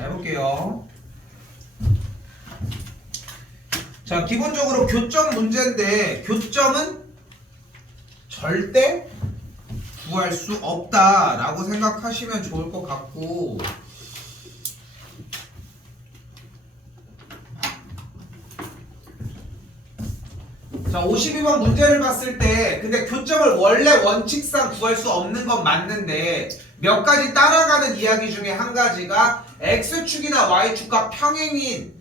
자, 해볼게요. 자, 기본적으로 교점 문제인데 교점은 절대 구할 수 없다라고 생각하시면 좋을 것 같고, 자, 52번 문제를 봤을 때 근데 교점을 원래 원칙상 구할 수 없는 건 맞는데 몇 가지 따라가는 이야기 중에 한 가지가 X축이나 Y축과 평행인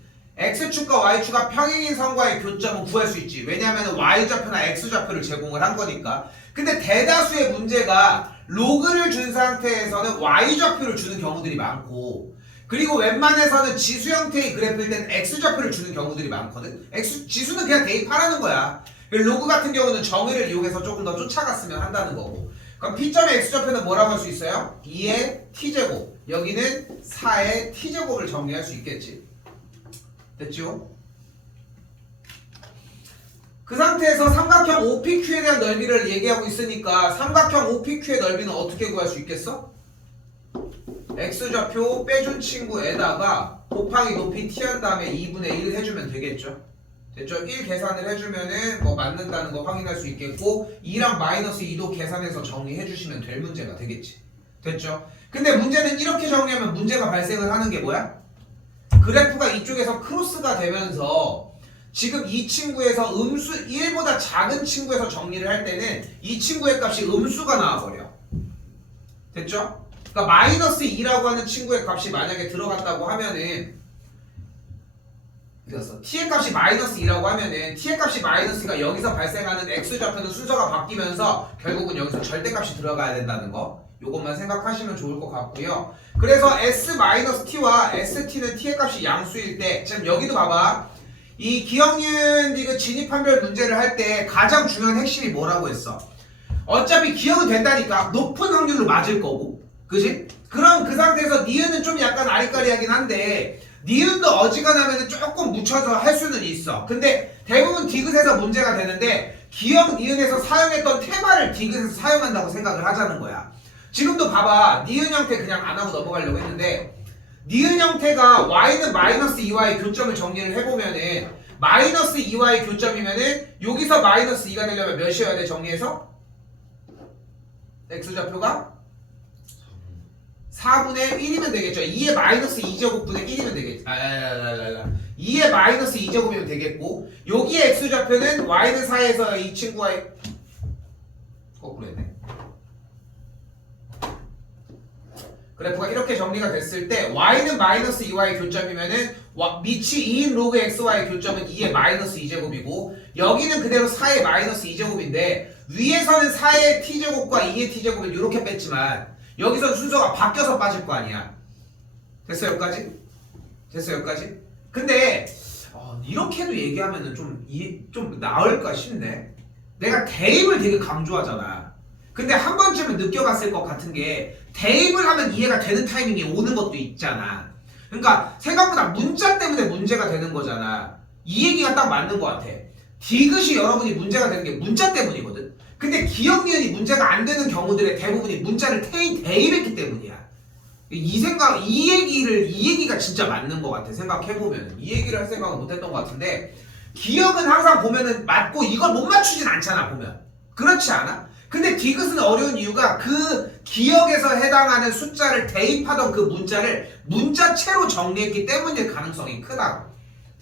선과의 교점은 구할 수 있지. 왜냐하면 Y좌표나 X좌표를 제공을 한 거니까. 근데 대다수의 문제가 로그를 준 상태에서는 Y좌표를 주는 경우들이 많고, 그리고 웬만해서는 지수 형태의 그래프일 때는 X좌표를 주는 경우들이 많거든. 지수는 그냥 대입하라는 거야. 로그 같은 경우는 정의를 이용해서 조금 더 쫓아갔으면 한다는 거고. 그럼 P점의 X좌표는 뭐라고 할 수 있어요? 2의 T제곱. 여기는 4의 T제곱을 정리할 수 있겠지. 됐죠? 그 상태에서 삼각형 OPQ에 대한 넓이를 얘기하고 있으니까 삼각형 OPQ의 넓이는 어떻게 구할 수 있겠어? X좌표 빼준 친구에다가 곱하기 높이 T 한 다음에 2분의 1 해주면 되겠죠? 됐죠? 1 계산을 해주면은 뭐 맞는다는 거 확인할 수 있겠고, 2랑 마이너스 2도 계산해서 정리해 주시면 될 문제가 되겠지. 됐죠? 근데 문제는 이렇게 정리하면 문제가 발생을 하는 게 뭐야? 그래프가 이쪽에서 크로스가 되면서 지금 이 친구에서 음수 1보다 작은 친구에서 정리를 할 때는 이 친구의 값이 음수가 나와버려. 됐죠? 그러니까 마이너스 2라고 하는 친구의 값이 만약에 들어갔다고 하면은, 그래서 t의 값이 마이너스 2라고 하면은 t의 값이 마이너스가 여기서 발생하는 x좌표는 순서가 바뀌면서 결국은 여기서 절대값이 들어가야 된다는 거, 요것만 생각하시면 좋을 것 같고요. 그래서 s-t와 st는 t의 값이 양수일 때, 지금 여기도 봐봐. 이 기억니은 디귿 진입한별 문제를 할 때 가장 중요한 핵심이 뭐라고 했어? 어차피 기억은 된다니까 높은 확률로 맞을 거고, 그지? 그럼 그 상태에서 니은은 좀 약간 아리까리하긴 한데 니은도 어지간하면 조금 묻혀서 할 수는 있어. 근데 대부분 디귿에서 문제가 되는데 기억 니은에서 사용했던 테마를 디귿에서 사용한다고 생각을 하자는 거야. 지금도 봐봐. 니은 형태 그냥 안 하고 넘어가려고 했는데 니은 형태가 y는 마이너스 2와의 교점을 정리를 해보면은 마이너스 2와의 교점이면은 여기서 마이너스 2가 되려면 몇이어야 돼? 정리해서? x좌표가 4분의 1이면 되겠죠. 2의 마이너스 2제곱분의 1이면 되겠죠. 2의 마이너스 2제곱이면 되겠고, 여기에 x좌표는 y는 4에서 이 친구와의 거꾸로 했네. 그래프가 이렇게 정리가 됐을 때 y는 마이너스 2와의 교점이면은 밑이 2인 로그 x와의 교점은 2의 마이너스 2제곱이고, 여기는 그대로 4의 마이너스 2제곱인데 위에서는 4의 t제곱과 2의 t제곱을 이렇게 뺐지만 여기서 순서가 바뀌어서 빠질 거 아니야. 됐어 여기까지? 됐어 여기까지? 근데 이렇게도 얘기하면은 좀 나을까 싶네. 내가 대입을 되게 강조하잖아. 근데 한 번쯤은 느껴봤을 것 같은 게 대입을 하면 이해가 되는 타이밍이 오는 것도 있잖아. 그러니까 생각보다 문자 때문에 문제가 되는 거잖아. 이 얘기가 딱 맞는 것 같아. 디귿이 여러분이 문제가 되는 게 문자 때문이거든. 근데 기억 니은이 문제가 안 되는 경우들의 대부분이 문자를 대입했기 때문이야. 이 얘기가 진짜 맞는 것 같아. 생각해보면 이 얘기를 할 생각은 못했던 것 같은데, 기억은 항상 보면은 맞고 이걸 못 맞추진 않잖아 보면. 그렇지 않아? 근데 디귿은 어려운 이유가 그 기억에서 해당하는 숫자를 대입하던 그 문자를 문자체로 정리했기 때문일 가능성이 크다고.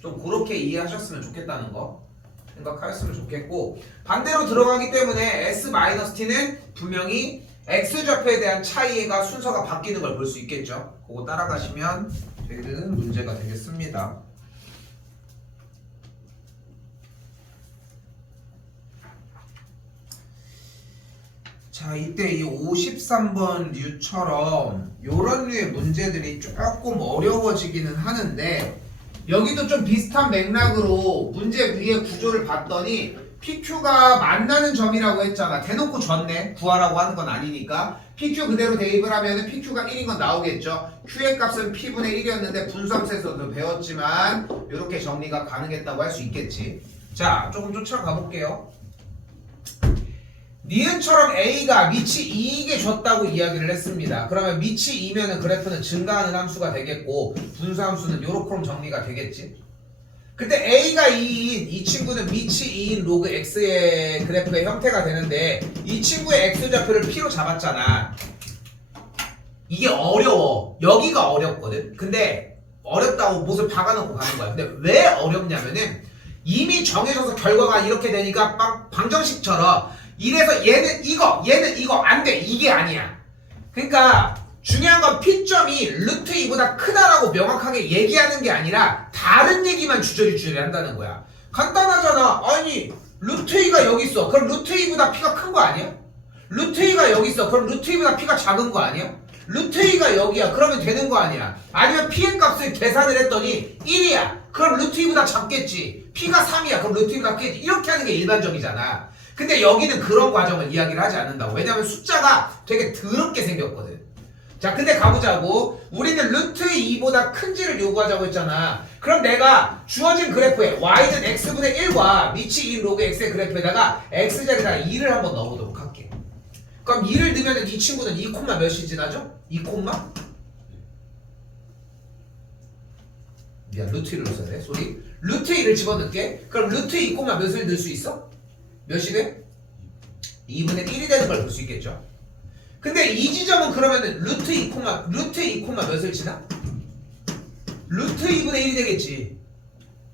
좀 그렇게 이해하셨으면 좋겠다는 거 생각하셨으면 좋겠고, 반대로 들어가기 때문에 s-t는 분명히 x좌표에 대한 차이가 순서가 바뀌는 걸 볼 수 있겠죠. 그거 따라가시면 되는 문제가 되겠습니다. 자, 이때 이 53번 류처럼 요런 류의 문제들이 조금 어려워지기는 하는데, 여기도 좀 비슷한 맥락으로 문제 위의 구조를 봤더니 PQ가 만나는 점이라고 했잖아. 대놓고 줬네. 구하라고 하는 건 아니니까. PQ 그대로 대입을 하면 PQ가 1인 건 나오겠죠. Q의 값은 P분의 1이었는데 분수함수에서도 배웠지만 이렇게 정리가 가능했다고 할 수 있겠지. 자, 조금 쫓아가 볼게요. 니은처럼 A가 밑이 2이게 줬다고 이야기를 했습니다. 그러면 밑이 2면은 그래프는 증가하는 함수가 되겠고 분수함수는 요렇게 정리가 되겠지. 그때 A가 2인 이 친구는 밑이 2인 로그 X의 그래프의 형태가 되는데 이 친구의 X좌표를 P로 잡았잖아. 이게 어려워. 여기가 어렵거든. 근데 어렵다고 못을 박아놓고 가는 거야. 근데 왜 어렵냐면은 이미 정해져서 결과가 이렇게 되니까 방정식처럼 이래서 얘는 이거 안 돼. 이게 아니야. 그러니까 중요한 건 P점이 루트 2보다 크다라고 명확하게 얘기하는 게 아니라 다른 얘기만 주저리 한다는 거야. 간단하잖아. 아니 루트 2가 여기 있어. 그럼 루트 2보다 P가 큰 거 아니야? 루트 2가 여기 있어. 그럼 루트 2보다 P가 작은 거 아니야? 루트 2가 여기야. 그러면 되는 거 아니야? 아니면 P의 값을 계산을 했더니 1이야. 그럼 루트 2보다 작겠지. P가 3이야. 그럼 루트 2보다 크겠지. 이렇게 하는 게 일반적이잖아. 근데 여기는 그런 과정을 이야기를 하지 않는다고. 왜냐면 숫자가 되게 더럽게 생겼거든. 자, 근데 가보자고. 우리는 루트 2보다 큰지를 요구하자고 했잖아. 그럼 내가 주어진 그래프에 y는 x분의 1과 밑이 2 로그 x의 그래프에다가 x자리에다가 2를 한번 넣어보도록 할게. 그럼 2를 넣으면 이 친구는 2 콤마 몇이 지나죠? 2 콤마? 미안, 루트 1을 넣어야 돼. 쏘리. 루트 1을 집어넣을게. 그럼 루트 2 콤마 몇을 넣을 수 있어? 몇이 돼? 2분의 1이 되는 걸 볼 수 있겠죠. 근데 이 지점은 그러면은 루트 2 콤마 몇을 지나? 루트 2분의 1이 되겠지.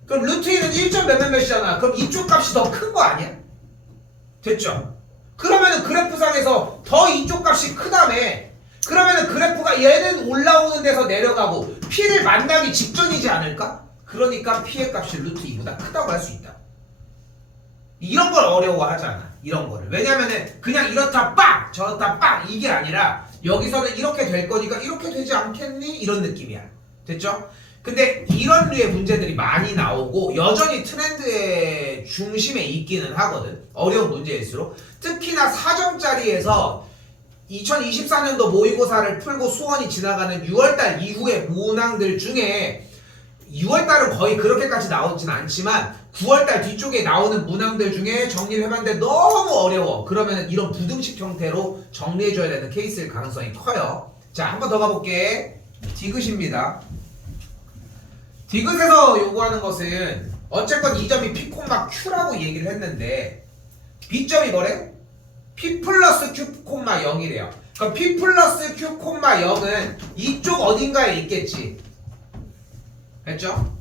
그럼 루트 2는 1점 몇이잖아. 그럼 이쪽 값이 더 큰 거 아니야? 됐죠? 그러면은 그래프상에서 더 이쪽 값이 크다며. 그러면은 그래프가 얘는 올라오는 데서 내려가고 P를 만나기 직전이지 않을까? 그러니까 P의 값이 루트 2보다 크다고 할 수 있다. 이런 걸 어려워하지 않아. 이런 거를. 왜냐면은 그냥 이렇다 빵! 저렇다 빵! 이게 아니라 여기서는 이렇게 될 거니까 이렇게 되지 않겠니? 이런 느낌이야. 됐죠? 근데 이런 류의 문제들이 많이 나오고 여전히 트렌드의 중심에 있기는 하거든. 어려운 문제일수록. 특히나 4점짜리에서 2024년도 모의고사를 풀고 수원이 지나가는 6월달 이후의 문항들 중에 6월달은 거의 그렇게까지 나오진 않지만 9월달 뒤쪽에 나오는 문항들 중에 정리를 해봤는데 너무 어려워. 그러면 이런 부등식 형태로 정리해줘야 되는 케이스일 가능성이 커요. 자, 한 번 더 가볼게. 디귿입니다. 디귿에서 요구하는 것은 어쨌건 이 점이 P, Q라고 얘기를 했는데 B점이 뭐래? P 플러스 Q, 0이래요. 그럼 P 플러스 Q, 0은 이쪽 어딘가에 있겠지. 됐죠?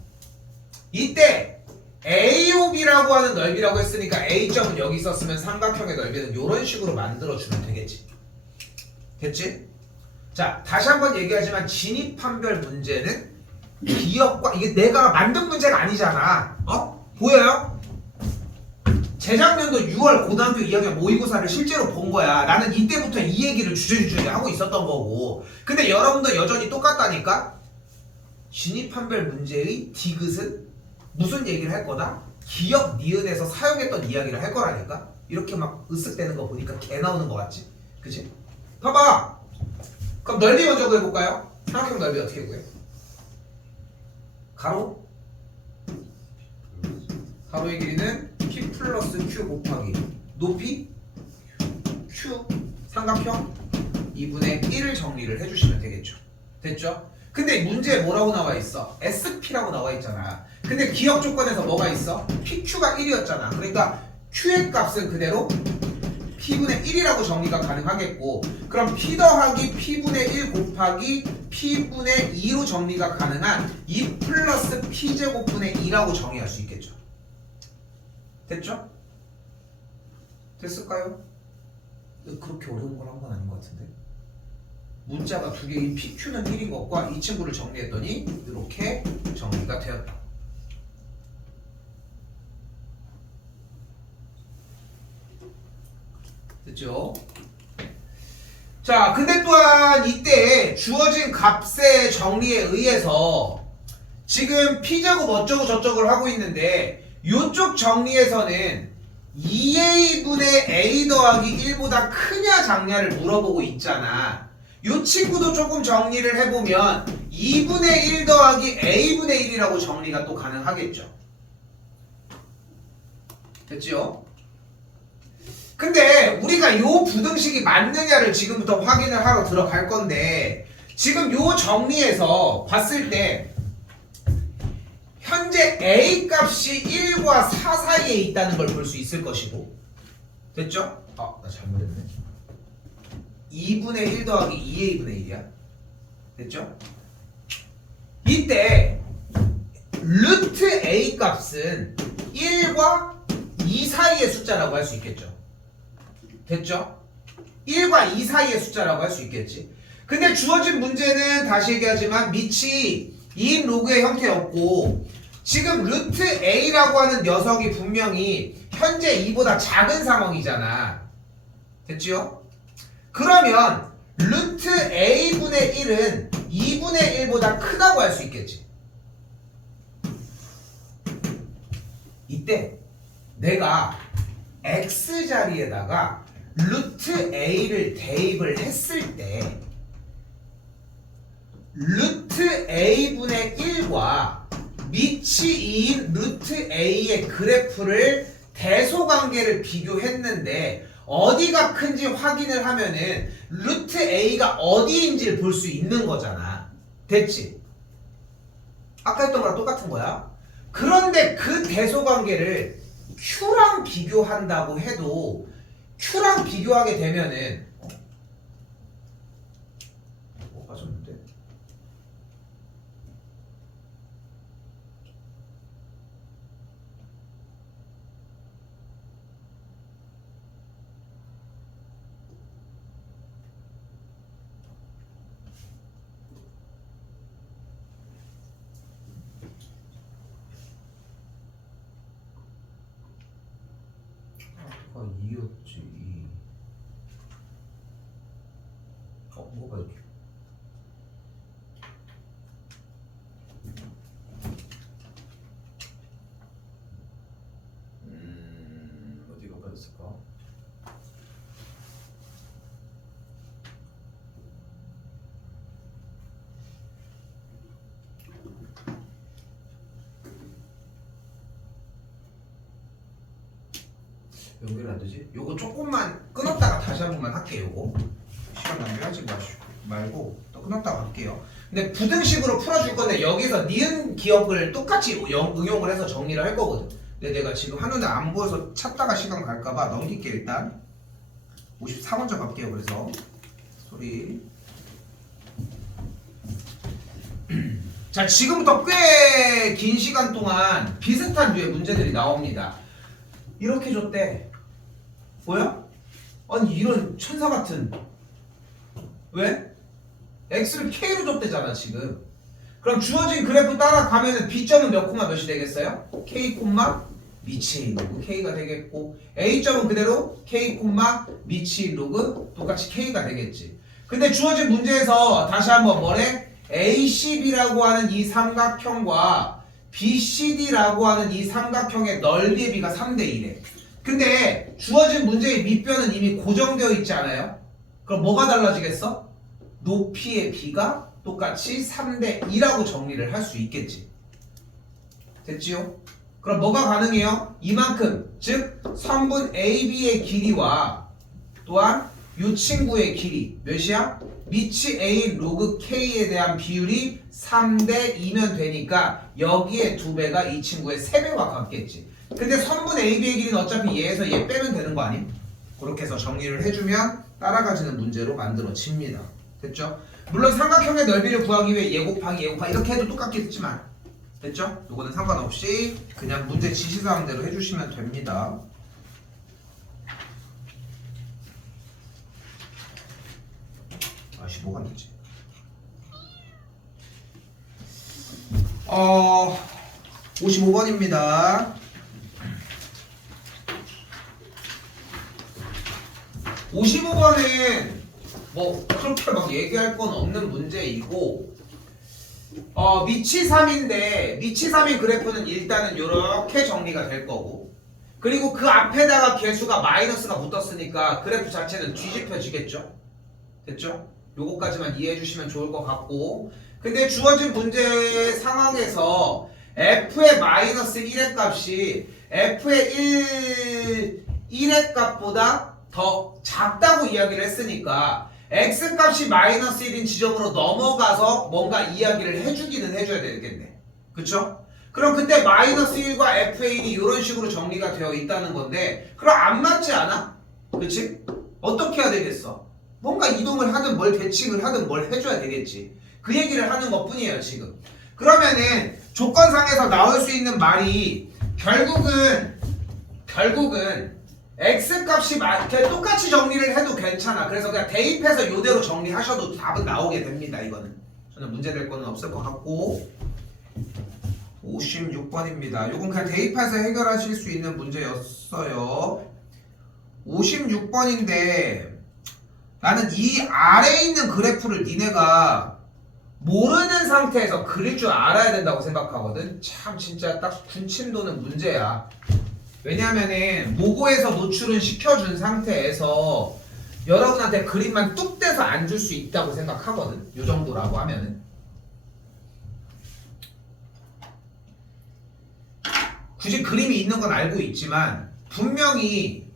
이때 AOB라고 하는 넓이라고 했으니까 A점은 여기 있었으면 삼각형의 넓이는 이런 식으로 만들어주면 되겠지. 됐지? 자, 다시 한번 얘기하지만 진입한별 문제는 기억과 이게 내가 만든 문제가 아니잖아. 보여요? 재작년도 6월 고등학교 2학년 모의고사를 실제로 본 거야. 나는 이때부터 이 얘기를 주저주저 하고 있었던 거고. 근데 여러분도 여전히 똑같다니까? 진입한별 문제의 디귿은 무슨 얘기를 할 거다? 기억 니은에서 사용했던 이야기를 할 거라니까? 이렇게 막 으쓱대는 거 보니까 개 나오는 거 같지? 그치? 봐봐! 그럼 넓이 먼저 구해볼까요? 삼각형 넓이 어떻게 구해? 가로? 가로의 길이는 P 플러스 Q 곱하기 높이? Q 삼각형 2분의 1을 정리를 해주시면 되겠죠. 됐죠? 근데 문제에 뭐라고 나와 있어? SP라고 나와 있잖아. 근데 기억 조건에서 뭐가 있어? PQ가 1이었잖아. 그러니까 Q의 값은 그대로 P분의 1이라고 정리가 가능하겠고, 그럼 P 더하기 P분의 1 곱하기 P분의 2로 정리가 가능한 2 플러스 P제곱분의 2라고 정의할 수 있겠죠. 됐죠? 됐을까요? 그렇게 어려운 걸 한 건 아닌 것 같은데. 문자가 두 개인 PQ는 1인 것과 이 친구를 정리했더니 이렇게 정리가 되었다. 됐죠? 자, 근데 또한 이때 주어진 값의 정리에 의해서 지금 P제곱 어쩌고 저쩌고를 하고 있는데 이쪽 정리에서는 2A분의 A 더하기 1보다 크냐 작냐를 물어보고 있잖아. 이 친구도 조금 정리를 해보면 2분의 1 더하기 A분의 1이라고 정리가 또 가능하겠죠. 됐죠? 근데 우리가 요 부등식이 맞느냐를 지금부터 확인을 하러 들어갈 건데 지금 요 정리에서 봤을 때 현재 A 값이 1과 4 사이에 있다는 걸 볼 수 있을 것이고 됐죠? 아, 나 잘못했네. 2분의 1 더하기 2A분의 1이야. 됐죠? 이때 루트 A 값은 1과 2 사이의 숫자라고 할 수 있겠죠. 됐죠? 1과 2 사이의 숫자라고 할 수 있겠지. 근데 주어진 문제는 다시 얘기하지만 밑이 2인 로그의 형태였고 지금 루트 A라고 하는 녀석이 분명히 현재 2보다 작은 상황이잖아. 됐죠? 그러면 루트 A분의 1은 2분의 1보다 크다고 할 수 있겠지. 이때 내가 X자리에다가 루트 A를 대입을 했을 때 루트 A분의 1과 밑이 2인 루트 A의 그래프를 대소관계를 비교했는데 어디가 큰지 확인을 하면은 루트 A가 어디인지를 볼 수 있는 거잖아. 됐지? 아까 했던 거랑 똑같은 거야. 그런데 그 대소관계를 Q랑 비교한다고 해도 Q랑 비교하게 되면은 뭐 빠졌는데? 아까 2였지. 뭐가 이렇게? 어디가 빠졌을까? 연결이 안 되지? 요거 조금만 끊었다가 다시 한 번만 할게요. 요거 시간 낭비하지 말고 또 끊었다가 할게요. 근데 부등식으로 풀어줄 건데 여기서 니은 기억을 똑같이 응용을 해서 정리를 할 거거든. 근데 내가 지금 한눈에 안 보여서 찾다가 시간 갈까봐 넘길게. 일단 54 먼저 갈게요. 그래서 소리. 자, 지금부터 꽤 긴 시간 동안 비슷한 류의 문제들이 나옵니다. 이렇게 줬대. 뭐야? 아니 이런 천사 같은. 왜? x를 k로 줬대잖아 지금. 그럼 주어진 그래프 따라가면은 b점은 몇 콤마 몇이 되겠어요? k 콤마 미치 로그 k가 되겠고 a점은 그대로 k 콤마 미치 로그 똑같이 k가 되겠지. 근데 주어진 문제에서 다시 한번 뭐래? ACB라고 하는 이 삼각형과 BCD라고 하는 이 삼각형의 넓이의 비가 3대 1에. 근데 주어진 문제의 밑변은 이미 고정되어 있지 않아요? 그럼 뭐가 달라지겠어? 높이의 비가 똑같이 3대 2라고 정리를 할 수 있겠지. 됐지요? 그럼 뭐가 가능해요? 이만큼, 즉 선분 AB의 길이와 또한 이 친구의 길이 몇이야? 밑이 A 로그 K에 대한 비율이 3대 2면 되니까 여기에 2배가 이 친구의 3배와 같겠지. 근데 선분 AB의 길이는 어차피 얘에서 얘 빼면 되는 거 아님? 그렇게 해서 정리를 해주면 따라가지는 문제로 만들어집니다. 됐죠? 물론 삼각형의 넓이를 구하기 위해 얘 곱하기 이렇게 해도 똑같겠지만 됐죠? 요거는 상관없이 그냥 문제 지시사항대로 해주시면 됩니다. 아씨 뭐가 안 되지? 55번입니다. 55번은 뭐 그렇게 막 얘기할 건 없는 문제이고 미치 3인데 미치 3인 그래프는 일단은 이렇게 정리가 될 거고 그리고 그 앞에다가 개수가 마이너스가 붙었으니까 그래프 자체는 뒤집혀지겠죠? 됐죠? 요거까지만 이해해 주시면 좋을 것 같고 근데 주어진 문제 상황에서 f의 마이너스 1의 값이 f의 1의 값보다 더 작다고 이야기를 했으니까 x값이 마이너스 1인 지점으로 넘어가서 뭔가 이야기를 해주기는 해줘야 되겠네. 그쵸? 그럼 그때 마이너스 1과 f(a)이 이런 식으로 정리가 되어 있다는 건데 그럼 안 맞지 않아? 그치? 어떻게 해야 되겠어? 뭔가 이동을 하든 뭘 대칭을 하든 뭘 해줘야 되겠지. 그 얘기를 하는 것 뿐이에요 지금. 그러면은 조건상에서 나올 수 있는 말이 결국은 x값이 그냥 똑같이 정리를 해도 괜찮아. 그래서 그냥 대입해서 이대로 정리하셔도 답은 나오게 됩니다. 이거는 저는 문제될 거는 없을 것 같고 56번입니다. 요건 그냥 대입해서 해결하실 수 있는 문제였어요. 56번인데 나는 이 아래에 있는 그래프를 니네가 모르는 상태에서 그릴 줄 알아야 된다고 생각하거든. 참 진짜 딱 군침 도는 문제야. 왜냐면은 모고에서 노출은 시켜준 상태에서 여러분한테 그림만 뚝 떼서 안 줄 수 있다고 생각하거든. 요 정도라고 하면은 굳이 그림이 있는 건 알고 있지만 분명히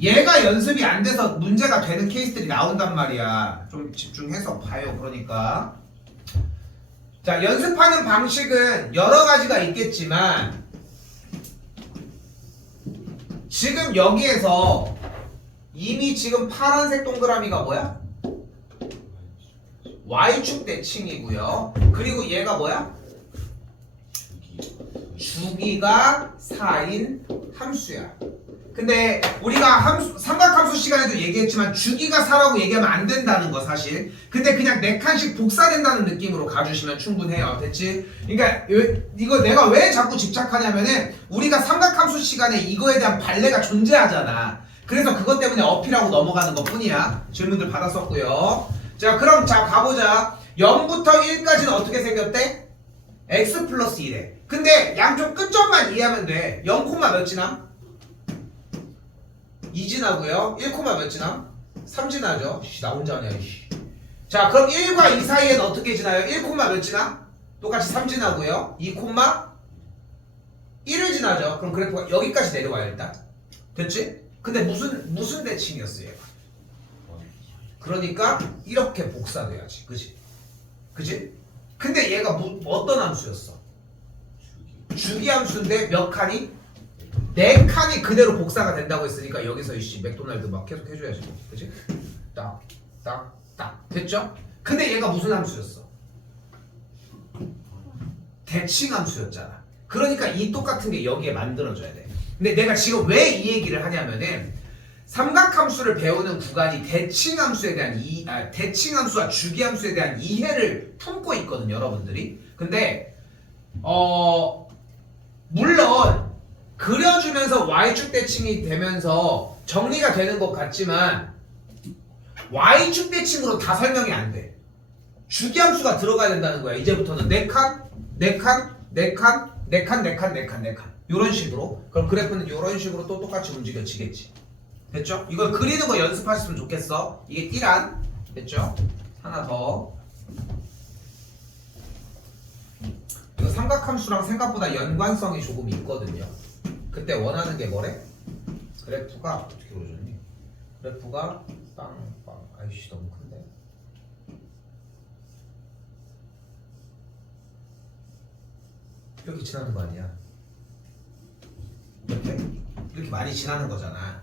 얘가 연습이 안 돼서 문제가 되는 케이스들이 나온단 말이야. 좀 집중해서 봐요. 그러니까 자, 연습하는 방식은 여러 가지가 있겠지만 지금 여기에서 이미 지금 파란색 동그라미가 뭐야? Y축 대칭이고요. 그리고 얘가 뭐야? 주기가 4인 함수야. 근데 우리가 삼각함수 시간에도 얘기했지만 주기가 4라고 얘기하면 안 된다는 거 사실. 근데 그냥 4칸씩 복사된다는 느낌으로 가주시면 충분해요. 됐지? 그러니까 이거 내가 왜 자꾸 집착하냐면은 우리가 삼각함수 시간에 이거에 대한 발레가 존재하잖아. 그래서 그것 때문에 어필하고 넘어가는 것 뿐이야. 질문들 받았었고요. 자, 그럼 자 가보자. 0부터 1까지는 어떻게 생겼대? x 플러스 1에. 근데 양쪽 끝점만 이해하면 돼. 0, 몇 지남? 2 지나고요. 1, 몇 지남? 3 지나죠. 나 혼자 하냐 이씨. 자, 그럼 1과 2 사이에는 어떻게 지나요? 1, 몇 지나? 똑같이 3 지나고요. 2, 1을 지나죠. 그럼 그래프가 여기까지 내려와요 일단. 됐지? 근데 무슨 대칭이었어요 얘가? 그러니까 이렇게 복사돼야지. 그지? 그지? 근데 얘가 어떤 함수였어? 주기 함수인데 몇 칸이? 4칸이 그대로 복사가 된다고 했으니까 여기서 이씨 맥도날드 막 계속 해줘야지. 그치? 딱 됐죠? 근데 얘가 무슨 함수였어? 대칭 함수였잖아. 그러니까 이 똑같은 게 여기에 만들어져야 돼. 근데 내가 지금 왜 이 얘기를 하냐면은 삼각함수를 배우는 구간이 대칭함수에 대한 대칭함수와 주기함수에 대한 이해를 품고 있거든요, 여러분들이. 근데 물론 그려주면서 Y축 대칭이 되면서 정리가 되는 것 같지만 Y축 대칭으로 다 설명이 안 돼. 주기함수가 들어가야 된다는 거야. 이제부터는 4칸 이런 식으로. 그럼 그래프는 이런 식으로 또 똑같이 움직여지겠지. 됐죠? 이걸 그리는 거 연습하셨으면 좋겠어. 이게 띠란. 됐죠? 하나 더. 이거 삼각함수랑 생각보다 연관성이 조금 있거든요. 그때 원하는 게 뭐래? 그래프가 어떻게 그려줬니? 그래프가 빵빵. 아이씨 너무 큰데. 이렇게 지나는 거 아니야? 이렇게 많이 지나는 거잖아.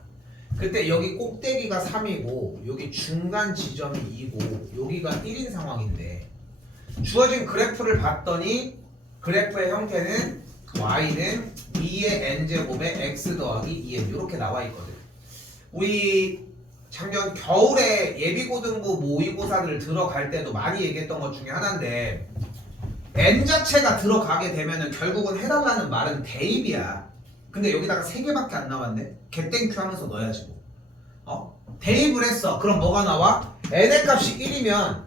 그때 여기 꼭대기가 3이고 여기 중간 지점이 2고 여기가 1인 상황인데 주어진 그래프를 봤더니 그래프의 형태는 y는 2의 n제곱에 x 더하기 2n 이렇게 나와 있거든. 우리 작년 겨울에 예비고등부 모의고사들 들어갈 때도 많이 얘기했던 것 중에 하나인데 n 자체가 들어가게 되면은 결국은 해달라는 말은 대입이야. 근데 여기다가 3개밖에 안 나왔네. 개땡큐 하면서 넣어야지 뭐. 대입을 했어. 그럼 뭐가 나와? n의 값이 1이면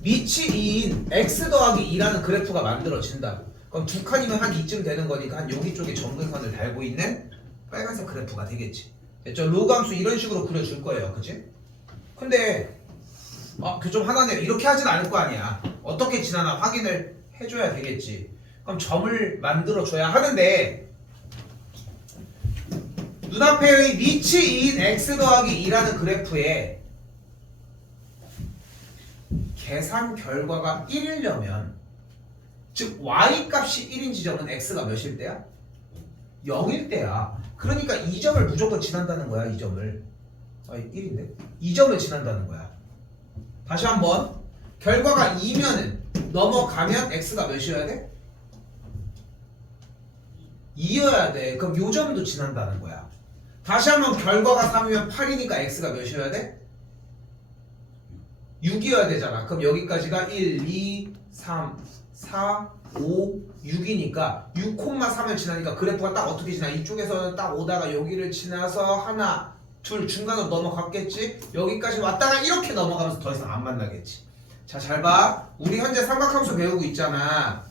밑이 2인 x 더하기 2라는 그래프가 만들어진다고. 그럼 2칸이면 한 이쯤 되는 거니까 한 여기 쪽에 점근선을 달고 있는 빨간색 그래프가 되겠지. 됐죠? 로그 함수 이런 식으로 그려줄 거예요. 그치? 근데 교점 하나네. 이렇게 하진 않을 거 아니야. 어떻게 지나나 확인을 해줘야 되겠지. 그럼 점을 만들어줘야 하는데 눈앞에의 밑이 2인 x 더하기 2라는 그래프에 계산 결과가 1이려면 즉 y 값이 1인 지점은 x가 몇일 때야? 0일 때야. 그러니까 이 점을 무조건 지난다는 거야. 이 점을. 아니 1인데? 이 점을 지난다는 거야. 다시 한번. 결과가 2면은 넘어가면 x가 몇이어야 돼? 2여야 돼. 그럼 요 점도 지난다는 거야. 다시 한번 결과가 3이면 8이니까 x가 몇이어야 돼? 6이어야 되잖아. 그럼 여기까지가 1, 2, 3, 4, 5, 6이니까 6,3을 지나니까 그래프가 딱 어떻게 지나? 이쪽에서는 딱 오다가 여기를 지나서 하나, 둘 중간으로 넘어갔겠지? 여기까지 왔다가 이렇게 넘어가면서 더 이상 안 만나겠지. 자, 잘 봐. 우리 현재 삼각함수 배우고 있잖아.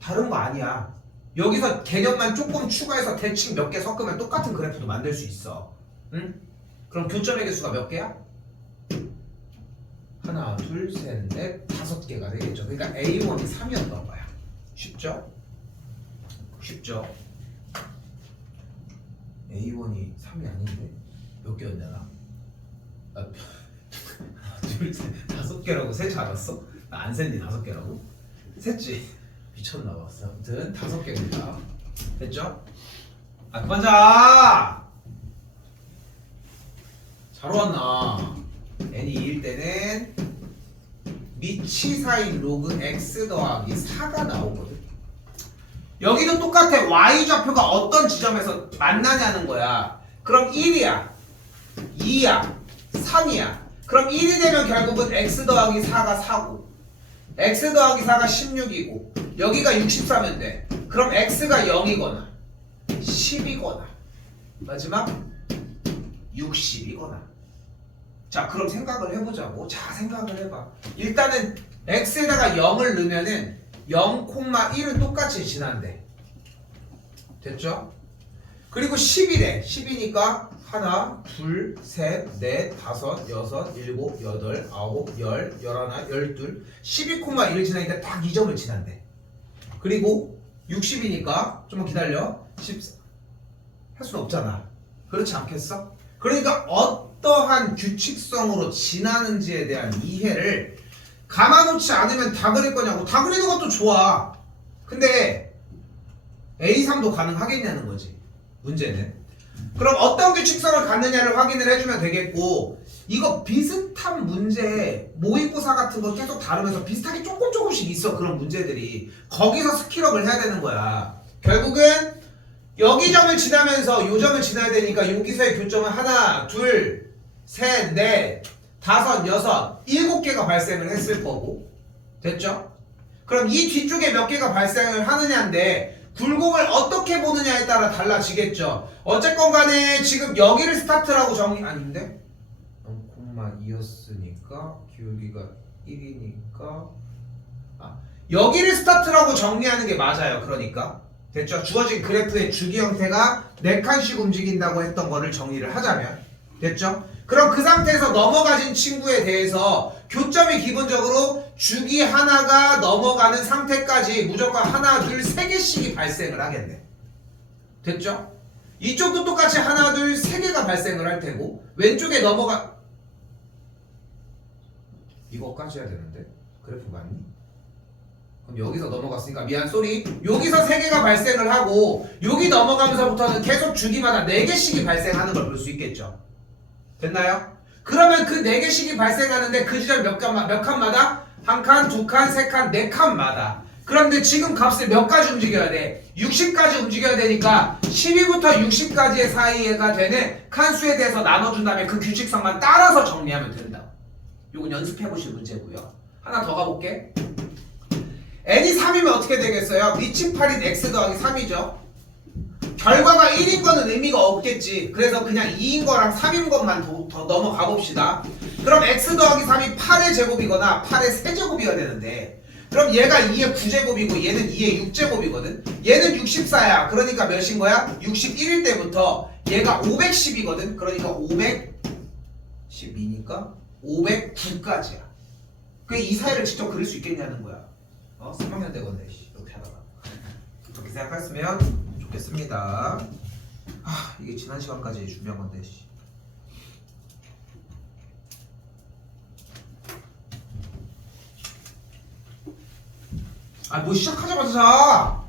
다른 거 아니야. 여기서 개념만 조금 추가해서 대칭 몇 개 섞으면 똑같은 그래프도 만들 수 있어. 응? 그럼 교점의 개수가 몇 개야? 하나, 둘, 셋, 넷, 5개가 되겠죠. 그러니까 A1이 3이었던 거야. 쉽죠? 쉽죠? A1이 3이 아닌데 몇 개였냐 나? 둘, 셋, 5개라고 세지 않았어? 나 안 셌니 5개라고? 셌지? 미쳤나봐. 아무튼 5개입니다. 됐죠? 안 맞아! 잘 왔나? n이 2일 때는 밑이 4인 로그 x 더하기 4가 나오거든. 여기도 똑같아. y좌표가 어떤 지점에서 만나냐는 거야. 그럼 1이야 2야 3이야. 그럼 1이 되면 결국은 x 더하기 4가 4고 x 더하기 4가 16이고 여기가 64면 돼. 그럼 x가 0이거나 10이거나 마지막 60이거나. 자, 그럼 생각을 해보자고. 자, 생각을 해봐. 일단은 x에다가 0을 넣으면은 0,1은 똑같이 지난대. 됐죠? 그리고 10이래. 10이니까 하나, 둘, 셋, 넷, 다섯, 여섯, 일곱, 여덟, 아홉, 열, 열하나, 열둘 12,1을 지나니까 딱 이 점을 지난대. 그리고 60이니까 좀만 기다려. 14. 할 수는 없잖아. 그렇지 않겠어? 그러니까 어떠한 규칙성으로 지나는지에 대한 이해를 감아놓지 않으면 다 그릴 거냐고. 다 그리는 것도 좋아. 근데 A3도 가능하겠냐는 거지. 문제는. 그럼 어떤 규칙성을 갖느냐를 확인을 해주면 되겠고, 이거 비슷한 문제 모의고사 같은 거 계속 다루면서 비슷하게 조금씩 있어. 그런 문제들이. 거기서 스킬업을 해야 되는 거야. 결국은 여기 점을 지나면서 요 점을 지나야 되니까 여기서의 교점은 하나, 둘, 셋, 넷, 다섯, 여섯, 7개가 발생을 했을 거고. 됐죠? 그럼 이 뒤쪽에 몇 개가 발생을 하느냐인데 굴곡을 어떻게 보느냐에 따라 달라지겠죠. 어쨌건 간에 지금 여기를 스타트라고 정리 아닌데 0,2였으니까 기울기가 1이니까 여기를 스타트라고 정리하는 게 맞아요. 그러니까 됐죠? 주어진 그래프의 주기 형태가 4칸씩 움직인다고 했던 거를 정리를 하자면 됐죠? 그럼 그 상태에서 넘어가진 친구에 대해서 교점이 기본적으로 주기 하나가 넘어가는 상태까지 무조건 하나, 둘, 3개씩이 발생을 하겠네. 됐죠? 이쪽도 똑같이 하나, 둘, 3개가 발생을 할 테고 왼쪽에 넘어가 이거까지 해야 되는데 그래프 맞니? 그럼 여기서 넘어갔으니까 미안 쏘리 여기서 3개가 발생을 하고 여기 넘어가면서부터는 계속 주기마다 4개씩이 발생하는 걸 볼 수 있겠죠. 됐나요? 그러면 그 4개씩이 발생하는데 그 지점 몇 칸마다? 1칸, 2칸, 3칸, 4칸마다. 그런데 지금 값을 몇 가지 움직여야 돼? 60까지 움직여야 되니까 12부터 60까지의 사이가 되는 칸수에 대해서 나눠준 다음에 그 규칙성만 따라서 정리하면 된다. 요건 연습해보실 문제고요. 하나 더 가볼게. n이 3이면 어떻게 되겠어요? 밑이 8인 x 더하기 3이죠. 결과가 1인 거는 의미가 없겠지. 그래서 그냥 2인 거랑 3인 것만 더 넘어가 봅시다. 그럼 x 더하기 3이 8의 제곱이거나 8의 세제곱이어야 되는데 그럼 얘가 2의 9제곱이고 얘는 2의 6제곱이거든. 얘는 64야. 그러니까 몇인 거야? 61일 때부터 얘가 510이거든. 그러니까 512니까 509까지야. 그게 이 사이를 직접 그릴 수 있겠냐는 거야. 3학년 되건데 이렇게 하다가 그렇게 생각했으면 좋겠습니다. 이게 지난 시간까지 준비한 건데 씨. 뭐 시작하자마자 자.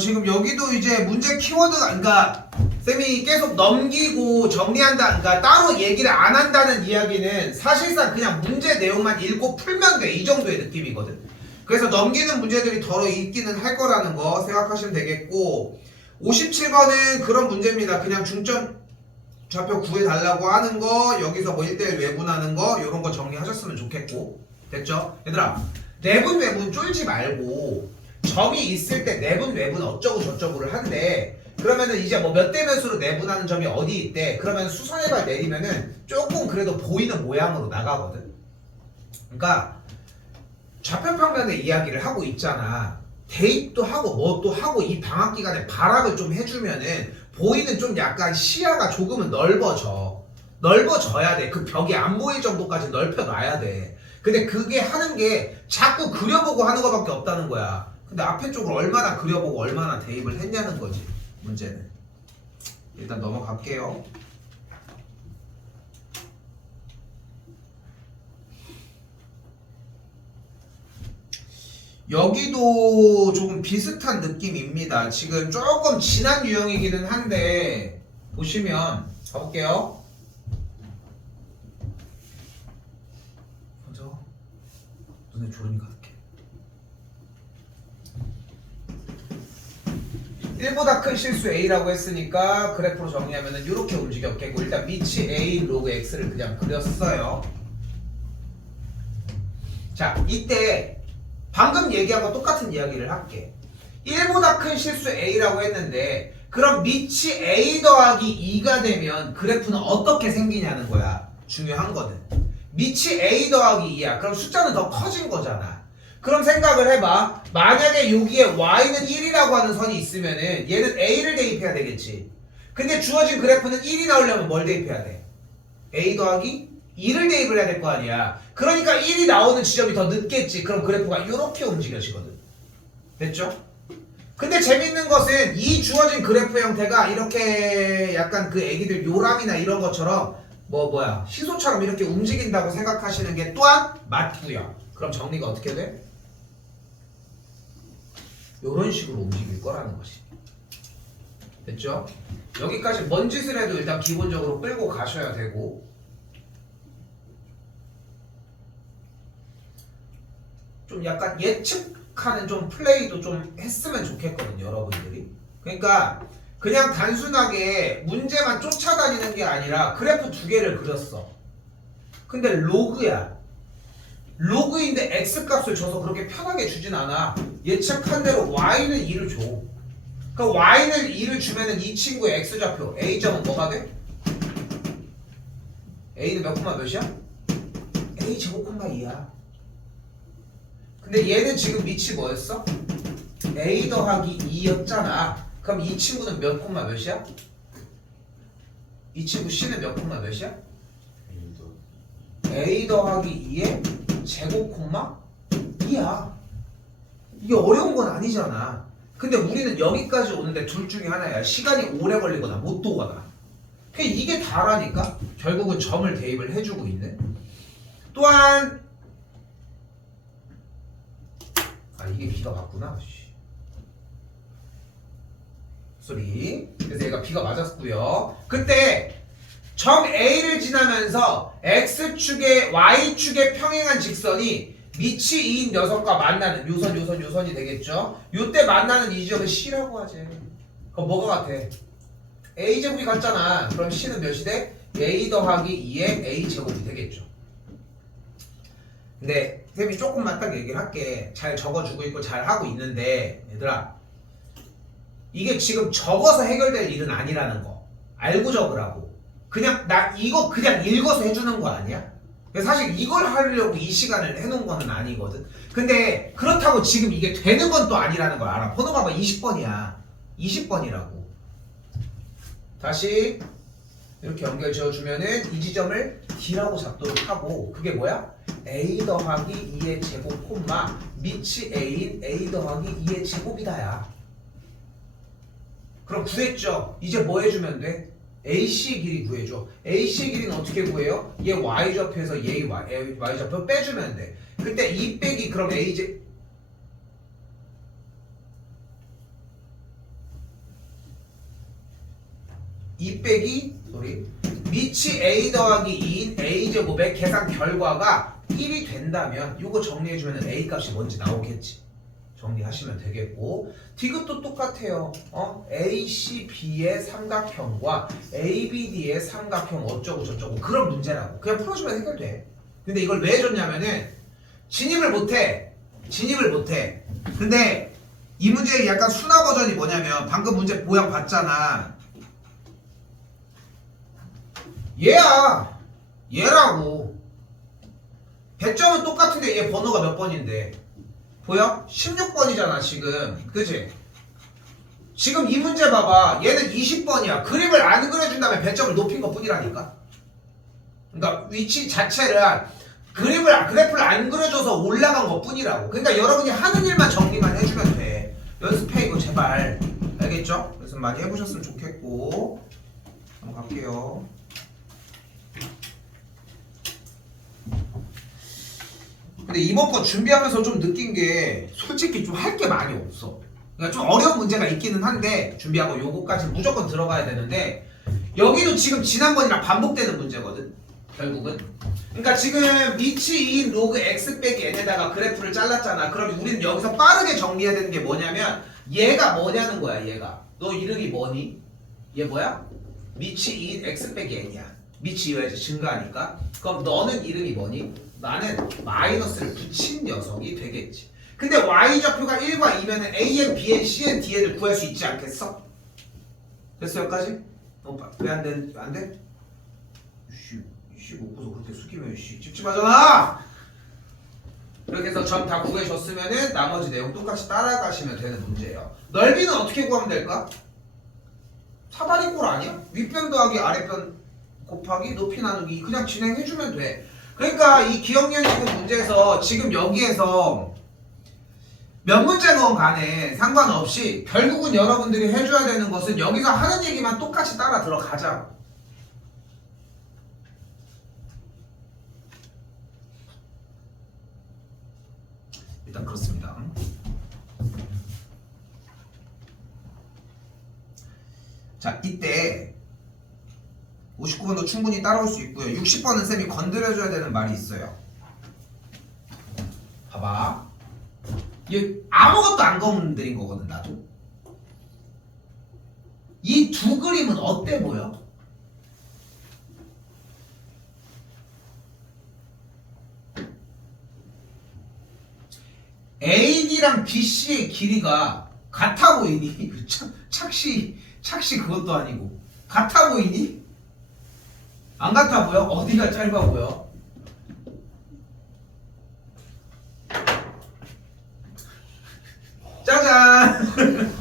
지금 여기도 이제 문제 키워드가, 그러니까 쌤이 계속 넘기고 정리한다, 그러니까 따로 얘기를 안 한다는 이야기는 사실상 그냥 문제 내용만 읽고 풀면 돼, 이 정도의 느낌이거든. 그래서 넘기는 문제들이 덜어 있기는 할 거라는 거 생각하시면 되겠고, 57번은 그런 문제입니다. 그냥 중점 좌표 구해달라고 하는 거, 여기서 뭐 1대1 외분하는 거, 이런 거 정리하셨으면 좋겠고, 됐죠? 얘들아, 내분 외분 쫄지 말고 점이 있을 때 내분 외분 어쩌고 저쩌고를 한대. 그러면은 이제 뭐 몇 대 몇으로 내분하는 점이 어디 있대. 그러면 수선의 발 내리면은 조금 그래도 보이는 모양으로 나가거든. 그러니까 좌표평면의 이야기를 하고 있잖아. 대입도 하고 뭐 또 하고 이 방학 기간에 발악을 좀 해주면은 보이는 좀 약간 시야가 조금은 넓어져야 돼. 그 벽이 안 보일 정도까지 넓혀놔야 돼. 근데 그게 하는 게 자꾸 그려보고 하는 거밖에 없다는 거야. 근데 앞에 쪽을 얼마나 그려보고 얼마나 대입을 했냐는 거지, 문제는. 일단 넘어갈게요. 여기도 조금 비슷한 느낌입니다. 지금 조금 진한 유형이기는 한데 보시면 가볼게요. 먼저 눈에 졸음이 가득해. 1보다 큰 실수 A라고 했으니까 그래프로 정리하면은 이렇게 움직였겠고, 일단 밑이 A 로그 X를 그냥 그렸어요. 자, 이때 방금 얘기한 거 똑같은 이야기를 할게. 1보다 큰 실수 A라고 했는데 그럼 밑이 A 더하기 2가 되면 그래프는 어떻게 생기냐는 거야. 중요한 거는 밑이 A 더하기 2야. 그럼 숫자는 더 커진 거잖아. 그럼 생각을 해봐. 만약에 여기에 Y는 1이라고 하는 선이 있으면은 얘는 A를 대입해야 되겠지. 근데 주어진 그래프는 1이 나오려면 뭘 대입해야 돼? A 더하기 2를 대입을 해야 될 거 아니야. 그러니까 1이 나오는 지점이 더 늦겠지. 그럼 그래프가 이렇게 움직여지거든. 됐죠? 근데 재밌는 것은 이 주어진 그래프 형태가 이렇게 약간 그 애기들 요람이나 이런 것처럼 시소처럼 이렇게 움직인다고 생각하시는 게 또한 맞고요. 그럼 정리가 어떻게 돼? 이런 식으로 움직일 거라는 것이. 됐죠? 여기까지 뭔 짓을 해도 일단 기본적으로 끌고 가셔야 되고, 좀 약간 예측하는 좀 플레이도 좀 했으면 좋겠거든요, 여러분들이. 그러니까 그냥 단순하게 문제만 쫓아다니는 게 아니라 그래프 두 개를 그렸어. 근데 로그야. 로그인데 X값을 줘서 그렇게 편하게 주진 않아. 예측한 대로 Y는 2를 줘. 그러니까 Y는 2를 주면은 이 친구의 X좌표 A점은 뭐가 돼? A는 몇 콤마 몇이야? A 제곱 콤마 2야. 근데 얘는 지금 밑이 뭐였어? A 더하기 2였잖아. 그럼 이 친구는 몇 콤마 몇이야? 이 친구 C는 몇 콤마 몇이야? A 더하기 2에 제곱 콤마 2야. 이게 어려운 건 아니잖아. 근데 우리는 여기까지 오는데 둘 중에 하나야. 시간이 오래 걸리거나 못 도거나. 그러니까 이게 다라니까. 결국은 점을 대입을 해주고 있는. 또한 이게 B가 맞구나. 소리. 그래서 얘가 B가 맞았고요. 그때 점 A를 지나면서 X축에 Y축에 평행한 직선이 밑이 2인 녀석과 만나는 요선이 되겠죠. 요때 만나는 이 지점은 C라고 하지. 그럼 뭐가 같아? A제곱이 같잖아. 그럼 C는 몇이 돼? A 더하기 2의 A제곱이 되겠죠. 근데 쌤이 조금만 딱 얘기를 할게. 잘 적어주고 있고 잘 하고 있는데 얘들아, 이게 지금 적어서 해결될 일은 아니라는 거 알고 적으라고. 그냥 나 이거 그냥 읽어서 해주는 거 아니야? 사실 이걸 하려고 이 시간을 해놓은 거는 아니거든. 근데 그렇다고 지금 이게 되는 건 또 아니라는 걸 알아. 번호 봐봐. 20번이야 20번이라고. 다시 이렇게 연결 지어주면은 이 지점을 D라고 잡도록 하고 그게 뭐야? A 더하기 2의 제곱 콤마 밑이 A인 A 더하기 2의 제곱이다야. 그럼 구했죠? 이제 뭐 해주면 돼? AC의 길이 구해줘. AC의 길이는 어떻게 구해요? 얘 Y좌표에서 얘 Y좌표 빼주면 돼. 그때 2 빼기 그럼 AJ 2 빼기 밑이 A 더하기 2인 A제곱의 계산 결과가 1이 된다면 이거 정리해주면 A 값이 뭔지 나오겠지. 정리하시면 되겠고 디귿도 똑같아요. ACB의 삼각형과 ABD의 삼각형 어쩌고 저쩌고 그런 문제라고. 그냥 풀어주면 해결돼. 근데 이걸 왜 해줬냐면은 진입을 못해. 근데 이 문제의 약간 순화 버전이 뭐냐면 방금 문제 모양 봤잖아. 얘라고. 배점은 똑같은데 얘 번호가 몇 번인데 보여? 16번이잖아 지금. 그치? 지금 이 문제 봐봐. 얘는 20번이야. 그림을 안 그려준다면 배점을 높인 것 뿐이라니까. 그러니까 위치 자체를 그래프를 안 그려줘서 올라간 것 뿐이라고. 그러니까 여러분이 하는 일만 정리만 해주면 돼. 연습해 이거 제발. 알겠죠? 그래서 많이 해보셨으면 좋겠고 한번 갈게요. 근데 이번 거 준비하면서 좀 느낀 게 솔직히 좀 할 게 많이 없어. 그러니까 좀 어려운 문제가 있기는 한데 준비하고 요거까지 무조건 들어가야 되는데 여기도 지금 지난번이랑 반복되는 문제거든 결국은. 그러니까 지금 밑이 2인 로그 x 빼기 n에다가 그래프를 잘랐잖아. 그럼 우리는 여기서 빠르게 정리해야 되는 게 뭐냐면 얘가 뭐냐는 거야. 얘가 너 이름이 뭐니? 얘 뭐야? 밑이 2인 x 빼기 n이야. 밑이 이어야지 증가하니까. 그럼 너는 이름이 뭐니? 나는 마이너스를 붙인 녀석이 되겠지. 근데 y좌표가 1과 2면은 AN, BN, CN, DN을 구할 수 있지 않겠어? 됐어 여기까지? 왜 안 돼? 안 돼? 이씨 먹고서 그렇게 숙이면 이씨 찝찝하잖아! 이렇게 해서 점 다 구해줬으면은 나머지 내용 똑같이 따라가시면 되는 문제예요. 넓이는 어떻게 구하면 될까? 사다리꼴 아니야? 윗변 더하기 아랫변 곱하기 높이 나누기 그냥 진행해주면 돼. 그러니까 이 기억연식은 문제에서 지금 여기에서 몇 문제건 간에 상관없이 결국은 여러분들이 해줘야 되는 것은 여기서 하는 얘기만 똑같이 따라 들어가자. 일단 그렇습니다. 자, 이때 59번도 충분히 따라올 수 있고요. 60번은 쌤이 건드려줘야 되는 말이 있어요. 봐봐. 얘 아무것도 안 건드린 거거든 나도. 이 두 그림은 어때 보여? AD랑 BC의 길이가 같아 보이니? 착시 그것도 아니고 같아 보이니? 안 같아 보여? 어디가 짧아 보여? 짜잔!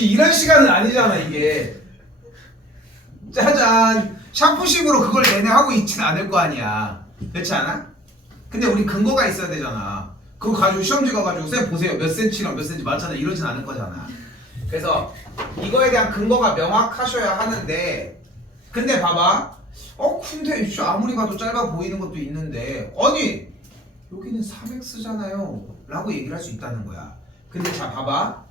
이런 시간은 아니잖아 이게. 짜잔! 샤프식으로 그걸 내내 하고 있진 않을 거 아니야. 그렇지 않아? 근데 우리 근거가 있어야 되잖아. 그거 가지고 시험지 가가지고 쌤 보세요 몇 센치랑 몇 센치 맞잖아 이러진 않을 거잖아. 그래서 이거에 대한 근거가 명확하셔야 하는데 근데 봐봐. 근데 아무리 봐도 짧아 보이는 것도 있는데 아니 여기는 3x잖아요 라고 얘기를 할 수 있다는 거야. 근데 자 봐봐.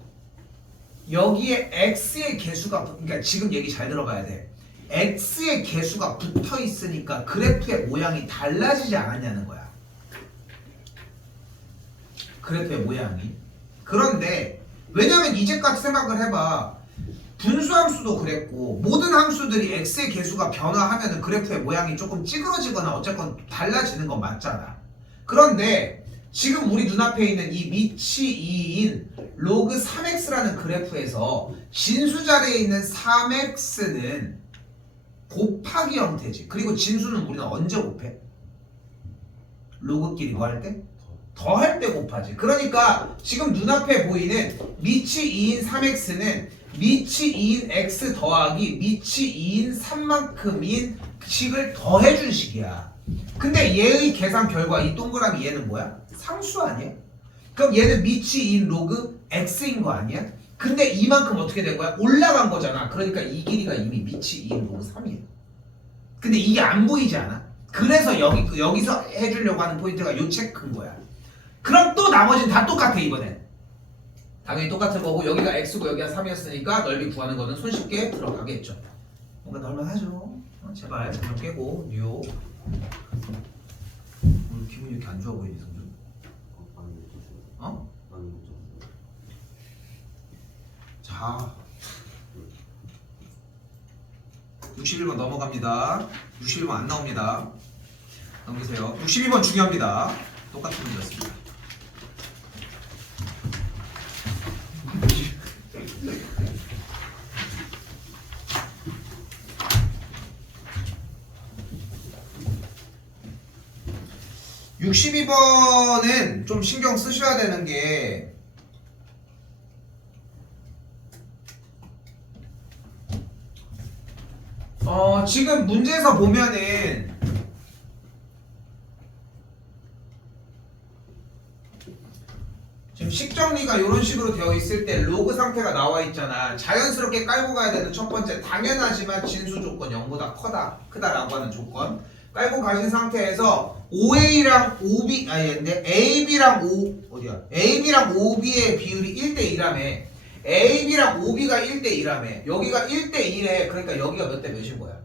여기에 x의 개수가 그러니까 지금 얘기 잘 들어봐야 돼. x의 개수가 붙어 있으니까 그래프의 모양이 달라지지 않았냐는 거야. 그래프의 모양이. 그런데 왜냐면 이제까지 생각을 해봐. 분수함수도 그랬고 모든 함수들이 x의 개수가 변화하면 그래프의 모양이 조금 찌그러지거나 어쨌건 달라지는 건 맞잖아. 그런데 지금 우리 눈앞에 있는 이 밑이 2인 로그 3x라는 그래프에서 진수 자리에 있는 3x는 곱하기 형태지. 그리고 진수는 우리는 언제 곱해? 로그끼리 뭐 할 때? 더할 때 곱하지. 그러니까 지금 눈앞에 보이는 밑이 2인 3x는 밑이 2인 x 더하기 밑이 2인 3만큼인 식을 더해준 식이야. 근데 얘의 계산 결과 이 동그라미 얘는 뭐야? 상수 아니야? 그럼 얘는 밑이 2인 로그 x인 거 아니야? 근데 이만큼 어떻게 된 거야? 올라간 거잖아. 그러니까 이 길이가 이미 밑이 2인 로그 3이야. 근데 이게 안 보이지 않아? 그래서 여기서 해주려고 하는 포인트가 요 체크인 거야. 그럼 또 나머지는 다 똑같아 이번엔. 당연히 똑같은 거고 여기가 x고 여기가 3이었으니까 넓이 구하는 거는 손쉽게 들어가겠죠. 뭔가 넣을만하죠. 제발 좀 깨고 뉴욕. 오늘 기분이 이렇게 안 좋아 보이니 성준? 어? 자 61번 넘어갑니다. 61번 안 나옵니다. 넘기세요. 62번 중요합니다. 똑같은 문제였습니다. (62번은) 좀 신경 쓰셔야 되는 게 지금 문제에서 보면은 지금 식정리가 이런 식으로 되어 있을 때 로그 상태가 나와 있잖아. 자연스럽게 깔고 가야 되는 첫 번째 당연하지만 진수 조건 0보다 크다라고 하는 조건 깔고 가신 상태에서 OA랑 OB 근데 AB랑 AB랑 OB의 비율이 1대2라며. AB랑 OB가 1대2라며. 여기가 1대1에 그러니까 여기가 몇 대 몇인 거야?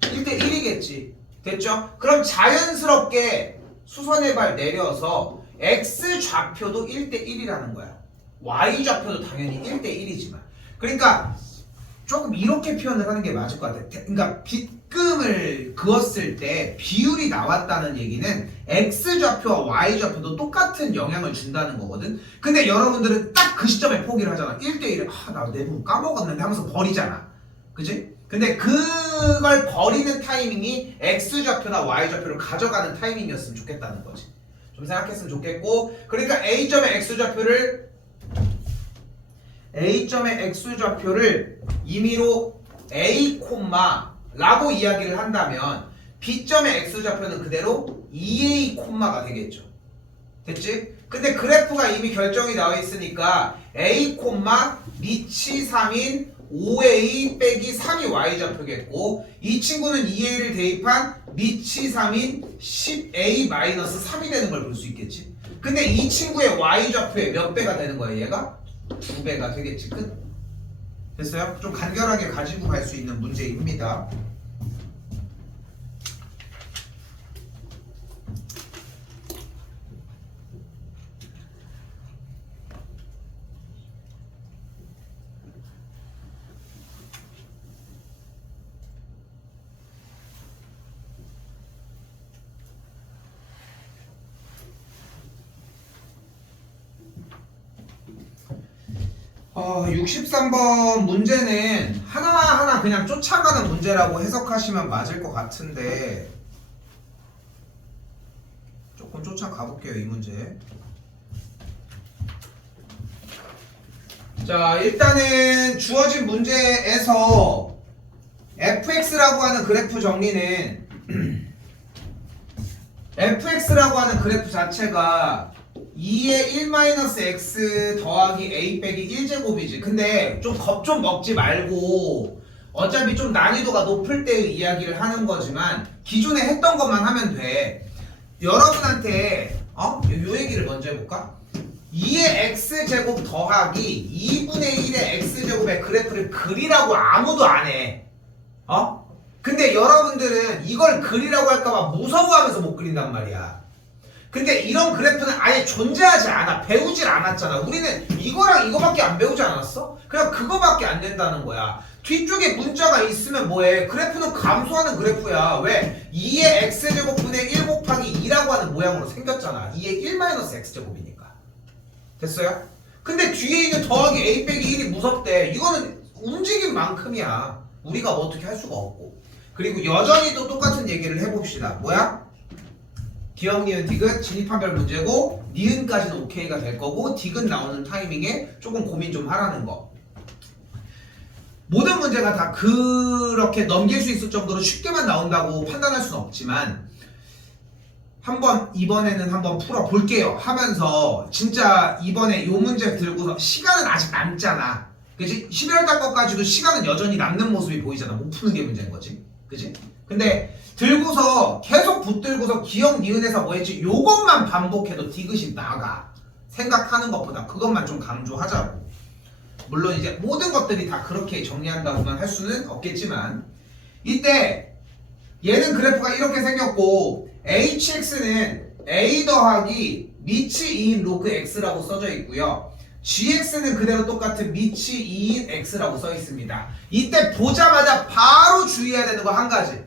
1대1이겠지. 됐죠? 그럼 자연스럽게 수선의 발 내려서 X 좌표도 1대1이라는 거야. Y 좌표도 당연히 1대1이지만. 그러니까 조금 이렇게 표현을 하는 게 맞을 것 같아. 그러니까 빗금을 그었을 때 비율이 나왔다는 얘기는 X 좌표와 Y 좌표도 똑같은 영향을 준다는 거거든. 근데 여러분들은 딱 그 시점에 포기를 하잖아. 1대1을 나 내 부분 까먹었는데 하면서 버리잖아. 그치? 근데 그걸 버리는 타이밍이 X 좌표나 Y 좌표를 가져가는 타이밍이었으면 좋겠다는 거지. 좀 생각했으면 좋겠고, 그러니까 A점의 X좌표를 임의로 A, 라고 이야기를 한다면 B점의 X좌표는 그대로 2A, 가 되겠죠. 됐지? 근데 그래프가 이미 결정이 나와 있으니까 A, 밑이 3인 5A 빼기 3이 Y좌표겠고, 이 친구는 2A를 대입한 밑이 3인 10A-3이 되는 걸 볼 수 있겠지. 근데 이 친구의 Y좌표의 몇 배가 되는 거예요? 얘가? 2배가 되겠지. 끝. 됐어요? 좀 간결하게 가지고 갈 수 있는 문제입니다. 어, 63번 문제는 하나하나 그냥 쫓아가는 문제라고 해석하시면 맞을 것 같은데 조금 쫓아가 볼게요, 이 문제. 자, 일단은 주어진 문제에서 fx라고 하는 그래프 정리는 fx라고 하는 그래프 자체가 2의 1-x 더하기 a 빼기 1제곱이지. 근데 좀 겁 좀 먹지 말고 어차피 좀 난이도가 높을 때의 이야기를 하는 거지만 기존에 했던 것만 하면 돼. 여러분한테 요 얘기를 먼저 해볼까? 2의 x제곱 더하기 2분의 1의 x제곱의 그래프를 그리라고 아무도 안 해. 근데 여러분들은 이걸 그리라고 할까봐 무서워하면서 못 그린단 말이야. 근데 이런 그래프는 아예 존재하지 않아. 배우질 않았잖아. 우리는 이거랑 이거밖에 안 배우지 않았어? 그냥 그거밖에 안 된다는 거야. 뒤쪽에 문자가 있으면 뭐해? 그래프는 감소하는 그래프야. 왜? 2의 x제곱분의 1 곱하기 2라고 하는 모양으로 생겼잖아. 2의 1-x제곱이니까. 됐어요? 근데 뒤에 있는 더하기 a 빼기 1이 무섭대. 이거는 움직인 만큼이야. 우리가 뭐 어떻게 할 수가 없고. 그리고 여전히 또 똑같은 얘기를 해봅시다. 뭐야? 기억, 니은, 디귿 진입한별 문제고 니은까지는 오케이가 될 거고 디귿 나오는 타이밍에 조금 고민 좀 하라는 거. 모든 문제가 다 그렇게 넘길 수 있을 정도로 쉽게만 나온다고 판단할 수는 없지만 이번에는 한번 풀어볼게요 하면서 진짜 이번에 요 문제 들고서 시간은 아직 남잖아. 그치? 11월 달 것까지도 시간은 여전히 남는 모습이 보이잖아. 못 푸는 게 문제인 거지. 그치? 근데 들고서 계속 붙들고서 기억 니은에서 뭐 했지? 요것만 반복해도 디귿이 나가. 생각하는 것보다 그것만 좀 강조하자고. 물론 이제 모든 것들이 다 그렇게 정리한다고만 할 수는 없겠지만 이때 얘는 그래프가 이렇게 생겼고 hx는 a 더하기 미치 2인 로그 x라고 써져 있고요. gx는 그대로 똑같은 미치 2인 x라고 써 있습니다. 이때 보자마자 바로 주의해야 되는 거 한 가지.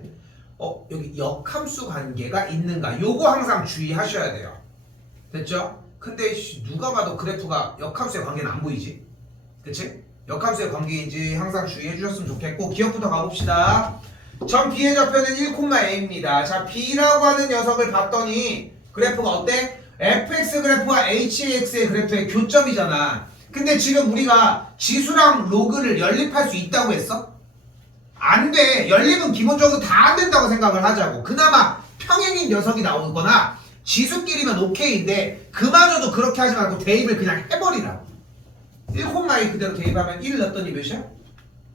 여기 역함수 관계가 있는가? 요거 항상 주의하셔야 돼요. 됐죠? 근데 누가 봐도 그래프가 역함수의 관계는 안 보이지? 그치? 역함수의 관계인지 항상 주의해 주셨으면 좋겠고 기억부터 가봅시다. 점 B의 좌표는 1,A입니다. 자, B라고 하는 녀석을 봤더니 그래프가 어때? fx 그래프와 hx의 그래프의 교점이잖아. 근데 지금 우리가 지수랑 로그를 연립할 수 있다고 했어? 안 돼. 연립은 기본적으로 다 안 된다고 생각을 하자고. 그나마 평행인 녀석이 나오거나 지수끼리면 오케이인데 그마저도 그렇게 하지 말고 대입을 그냥 해버리라고. 1,2 그대로 대입하면 1 넣었더니 몇이야?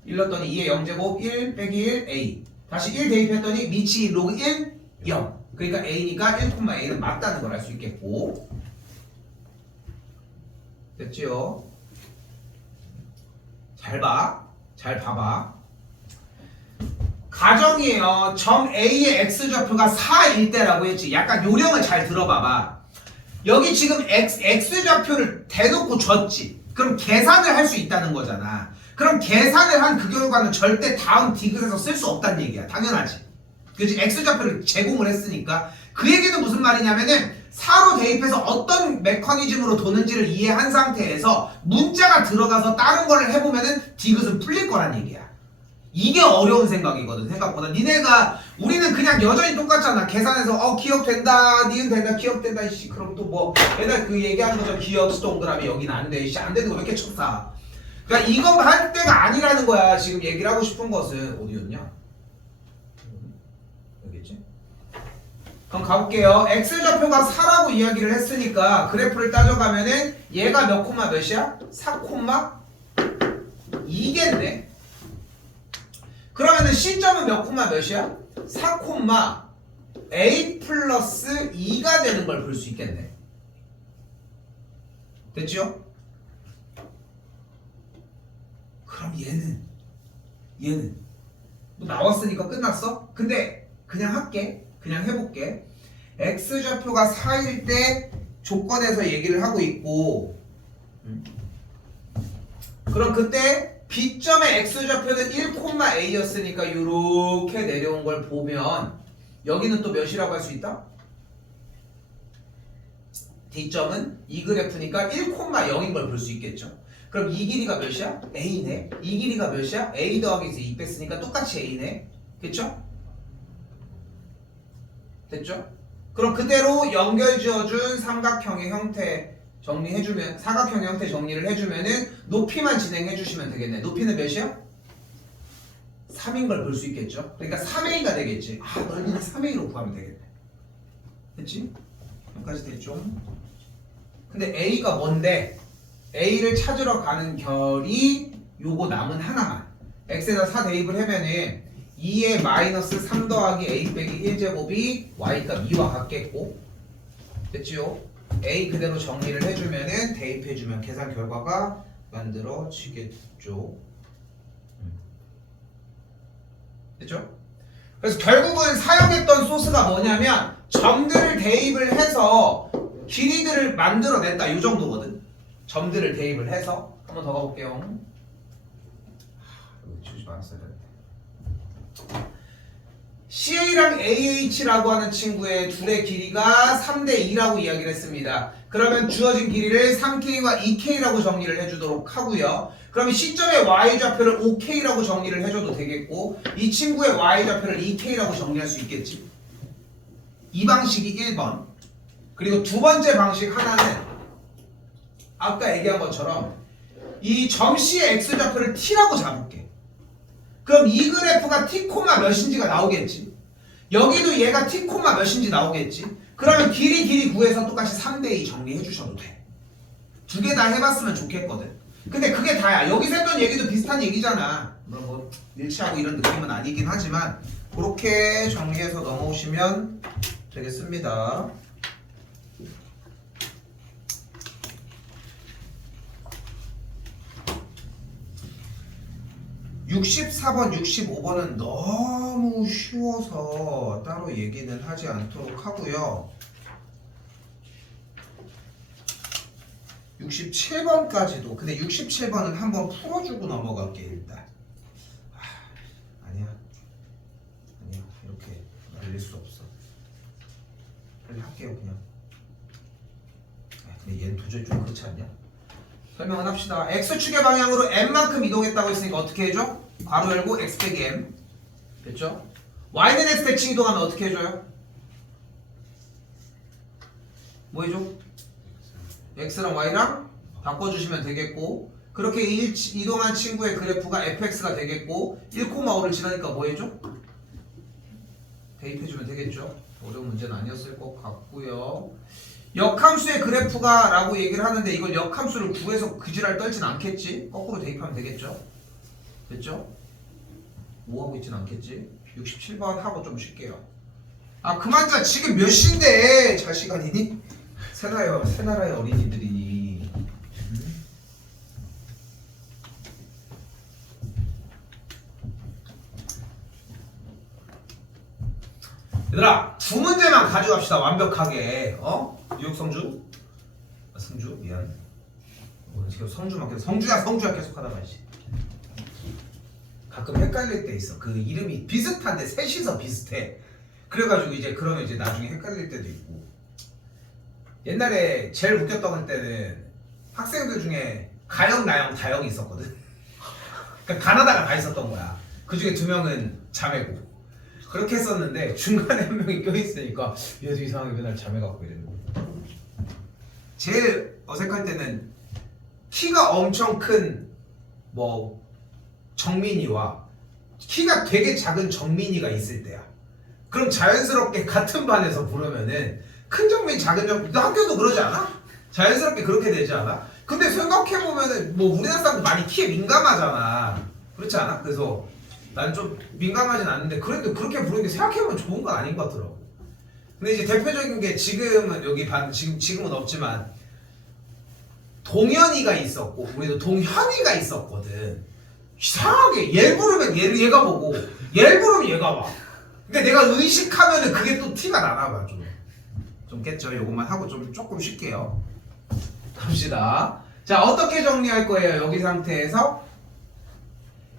1 넣었더니 2의 0제곱 1 빼기 1 a. 다시 1 대입했더니 미치 로그 1 0. 그러니까 a니까 1,a는 맞다는 걸 알 수 있겠고. 됐지요? 잘 봐. 잘 봐봐. 가정이에요. 점 A의 X좌표가 4일 때라고 했지. 약간 요령을 잘 들어봐봐. 여기 지금 X좌표를 대놓고 줬지. 그럼 계산을 할 수 있다는 거잖아. 그럼 계산을 한 그 결과는 절대 다음 디귿에서 쓸 수 없다는 얘기야. 당연하지. 그치? X좌표를 제공을 했으니까. 그 얘기는 무슨 말이냐면은 4로 대입해서 어떤 메커니즘으로 도는지를 이해한 상태에서 문자가 들어가서 다른 거를 해보면은 디귿은 풀릴 거란 얘기야. 이게 어려운 생각이거든. 생각보다 우리는 그냥 여전히 똑같잖아. 계산해서 기억된다, 니은 된다, 기억된다. 이씨 그럼 또 뭐 옛날 그 얘기하는 거죠. 기억 동그라미 여기는 안 돼. 이씨 안 되는 거 왜 이렇게 쳤다. 그러니까 이거 할 때가 아니라는 거야. 지금 얘기를 하고 싶은 것은 어디였냐? 여기지? 그럼 가볼게요. X좌표가 4라고 이야기를 했으니까 그래프를 따져가면은 얘가 몇 콤마 몇이야? 4 콤마 2겠네. 그러면은 C점은 몇 콤마 몇이야? 4 콤마 A 플러스 2가 되는 걸 볼 수 있겠네. 됐죠? 그럼 얘는 뭐 나왔으니까 끝났어? 근데 그냥 할게. 그냥 해볼게. X좌표가 4일 때 조건에서 얘기를 하고 있고 그럼 그때 B점의 X좌표는 1,A였으니까 이렇게 내려온 걸 보면 여기는 또 몇이라고 할 수 있다? D점은 이 그래프니까 1,0인 걸 볼 수 있겠죠. 그럼 이 길이가 몇이야? A네. 이 길이가 몇이야? A 더하기 2 뺐으니까 똑같이 A네. 그쵸? 됐죠? 그럼 그대로 연결 지어준 삼각형의 형태 정리해주면 사각형의 형태 정리를 해주면은 높이만 진행해주시면 되겠네. 높이는 몇이야? 3인 걸 볼 수 있겠죠? 그러니까 3A가 되겠지. 넓이는 3A로 구하면 되겠네. 됐지? 여기까지 됐죠? 근데 A가 뭔데? A를 찾으러 가는 결이 요거 남은 하나만. X에다 4 대입을 하면은 2의 마이너스 3 더하기 A 빼기 1제곱이 Y값 2와 같겠고. 됐지요? A 그대로 정리를 해주면은 대입해주면 계산 결과가 만들어지겠죠. 됐죠? 그래서 결국은 사용했던 소스가 뭐냐면 점들을 대입을 해서 길이들을 만들어냈다. 이 정도거든. 점들을 대입을 해서 한번 더 가볼게요. 여기 주지 말았어야 되는데. CA랑 AH라고 하는 친구의 둘의 길이가 3대 2라고 이야기를 했습니다. 그러면 주어진 길이를 3K와 2K라고 정리를 해주도록 하고요. 그러면 C점의 Y좌표를 5K라고 정리를 해줘도 되겠고 이 친구의 Y좌표를 2K라고 정리할 수 있겠지. 이 방식이 1번. 그리고 두 번째 방식 하나는 아까 얘기한 것처럼 이 점 C의 X좌표를 T라고 잡을게. 그럼 이 그래프가 t, 몇인지가 나오겠지. 여기도 얘가 t, 몇인지 나오겠지. 그러면 길이 구해서 똑같이 3대2 정리해 주셔도 돼. 두 개 다 해봤으면 좋겠거든. 근데 그게 다야. 여기서 했던 얘기도 비슷한 얘기잖아. 뭐 일치하고 이런 느낌은 아니긴 하지만 그렇게 정리해서 넘어오시면 되겠습니다. 64번, 65번은 너무 쉬워서 따로 얘기는 하지 않도록 하고요. 67번까지도. 근데 67번은 한번 풀어주고 넘어갈게 일단. 아니야 이렇게 날릴 수 없어. 빨리 할게요 그냥. 근데 얘는 도저히 좀 그렇지 않냐? 설명은 합시다. x축의 방향으로 m만큼 이동했다고 했으니까 어떻게 해줘? 괄호 열고 x 빼기 m. 됐죠? y는 x 대칭 이동하면 어떻게 해줘요? 뭐 해줘? x랑 y랑 바꿔주시면 되겠고, 그렇게 이동한 친구의 그래프가 fx가 되겠고 1,5를 지나니까 뭐 해줘? 대입해주면 되겠죠? 어려운 문제는 아니었을 것 같고요. 역함수의 그래프가 라고 얘기를 하는데 이걸 역함수를 구해서 그 지랄 떨진 않겠지? 거꾸로 대입하면 되겠죠? 됐죠? 뭐 하고 있진 않겠지? 67번 하고 좀 쉴게요. 아 그만 자. 지금 몇 시인데 잘 시간이니? 새나라의 어린이들이니. 얘들아 두 문제만 가져갑시다. 완벽하게. 뉴욕성주? 성주? 미안. 지금 성주만 계속 성주야 계속 하다가 씨. 가끔 헷갈릴 때 있어. 그 이름이 비슷한데 셋이서 비슷해. 그래가지고 이제 그러면 이제 나중에 헷갈릴 때도 있고. 옛날에 제일 웃겼던 때는 학생들 중에 가영, 나영, 다영이 있었거든. 그러니까 가나다가 다 있었던 거야. 그 중에 2명은 자매고. 그렇게 했었는데 중간에 한 명이 껴있으니까 얘도 이상하게 맨날 자매갖고 이랬는데. 제일 어색할 때는 키가 엄청 큰 뭐 정민이와 키가 되게 작은 정민이가 있을 때야. 그럼 자연스럽게 같은 반에서 부르면은 큰 정민, 작은 정민, 학교도 그러지 않아? 자연스럽게 그렇게 되지 않아? 근데 생각해보면은 뭐 우리나라 사람들 많이 키에 민감하잖아. 그렇지 않아? 그래서 난 좀 민감하진 않는데 그래도 그렇게 부르는 게 생각해보면 좋은 건 아닌 것 같더라고. 근데 이제 대표적인 게 지금은 여기 지금은 없지만 동현이가 있었고 우리도 동현이가 있었거든. 이상하게 얘를 부르면 얘가 보고 얘를 부르면 얘가 봐. 근데 내가 의식하면은 그게 또 티가 나나 봐. 좀 깼죠? 요것만 하고 조금 쉴게요. 갑시다. 자 어떻게 정리할 거예요? 여기 상태에서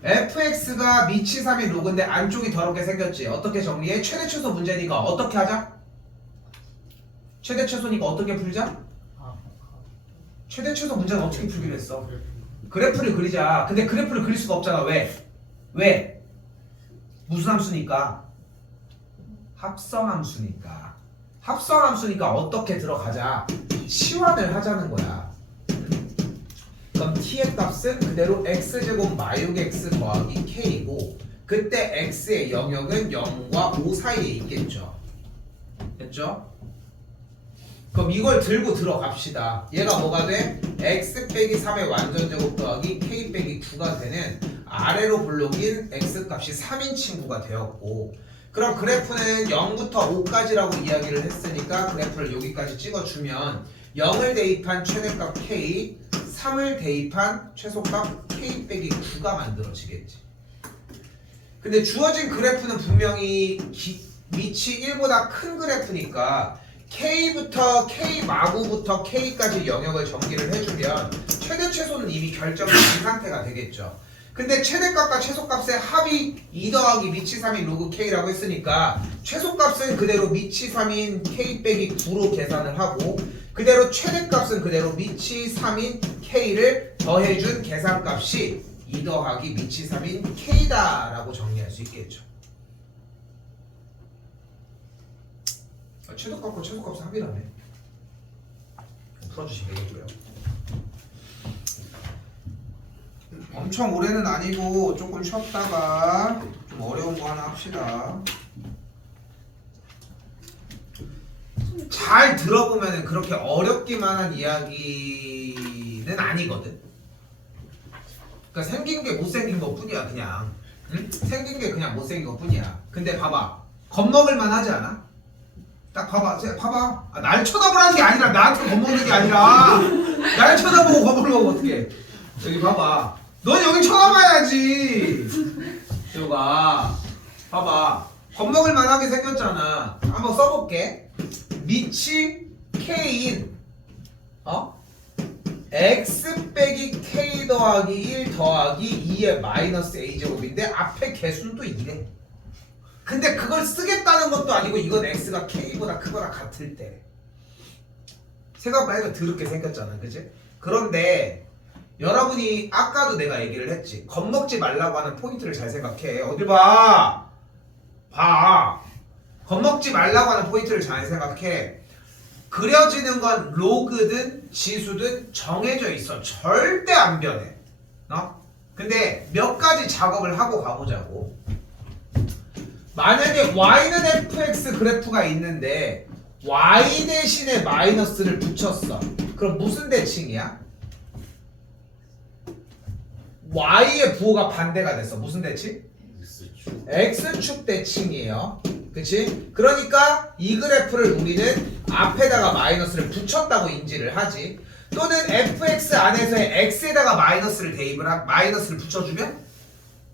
fx가 미치 3인 로그인데 안쪽이 더럽게 생겼지. 어떻게 정리해? 최대 최소 문제니까 어떻게 하자? 최대 최소니까 어떻게 풀자? 최대 최소 문제는 어떻게 풀기로 했어? 그래프를 그리자. 근데 그래프를 그릴 수가 없잖아. 왜? 무슨 함수니까? 합성함수니까. 합성함수니까 어떻게 들어가자? 치환을 하자는 거야. 그럼 t의 값은 그대로 x제곱 마육 x 더하기 k이고 그때 x의 영역은 0과 5 사이에 있겠죠. 됐죠? 그럼 이걸 들고 들어갑시다. 얘가 뭐가 돼? x 빼기 3의 완전제곱 더하기 k 빼기 9가 되는 아래로 블록인 x 값이 3인 친구가 되었고, 그럼 그래프는 0부터 5까지라고 이야기를 했으니까 그래프를 여기까지 찍어주면 0을 대입한 최대값 k, 3을 대입한 최소값 k 빼기 9가 만들어지겠지. 근데 주어진 그래프는 분명히 밑이 1보다 큰 그래프니까 K부터 K 마구부터 K까지 영역을 전개를 해주면 최대 최소는 이미 결정된 상태가 되겠죠. 근데 최대값과 최소값의 합이 2 더하기 미치 3인 로그 K라고 했으니까 최소값은 그대로 미치 3인 K 빼기 9로 계산을 하고 그대로 최대값은 그대로 미치 3인 K를 더해준 계산값이 2 더하기 미치 3인 K다 라고 정리할 수 있겠죠. 최소값과 최소값은 합이라네. 풀어주시면 되겠고요. 엄청 오래는 아니고 조금 쉬었다가 좀 어려운 거 하나 합시다. 잘 들어보면 그렇게 어렵기만 한 이야기는 아니거든. 그러니까 생긴 게 못생긴 것 뿐이야 그냥. 응? 생긴 게 그냥 못생긴 것 뿐이야. 근데 봐봐, 겁먹을 만하지 않아? 딱 봐봐, 봐봐. 아, 날 쳐다보라는 게 아니라 나한테 겁먹는 게 아니라 날 쳐다보고 겁을 먹으면 어떡해. 여기 봐봐, 넌 여기 쳐다봐야지. 여기가 봐봐, 겁먹을 만하게 생겼잖아. 한번 써볼게. 미치 K인 x 빼기 K 더하기 1 더하기 2의 마이너스 A제곱인데 앞에 개수는 또 2래. 근데 그걸 쓰겠다는 것도 아니고 이건 x가 k보다 크거나 같을 때. 생각해도 더럽게 생겼잖아, 그치? 그런데 여러분이 아까도 내가 얘기를 했지. 겁먹지 말라고 하는 포인트를 잘 생각해. 어디 봐. 겁먹지 말라고 하는 포인트를 잘 생각해. 그려지는 건 로그든 지수든 정해져 있어. 절대 안 변해. 근데 몇 가지 작업을 하고 가보자고. 만약에 y는 fx 그래프가 있는데 y 대신에 마이너스를 붙였어. 그럼 무슨 대칭이야? y의 부호가 반대가 됐어. 무슨 대칭? x축 대칭이에요. 그치? 그러니까 이 그래프를 우리는 앞에다가 마이너스를 붙였다고 인지를 하지. 또는 fx 안에서의 x에다가 마이너스를 붙여주면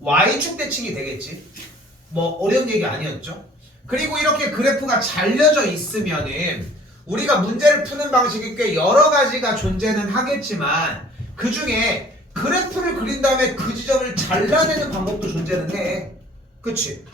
y축 대칭이 되겠지. 뭐 어려운 얘기 아니었죠? 그리고 이렇게 그래프가 잘려져 있으면은 우리가 문제를 푸는 방식이 꽤 여러 가지가 존재는 하겠지만 그 중에 그래프를 그린 다음에 그 지점을 잘라내는 방법도 존재는 해. 그치?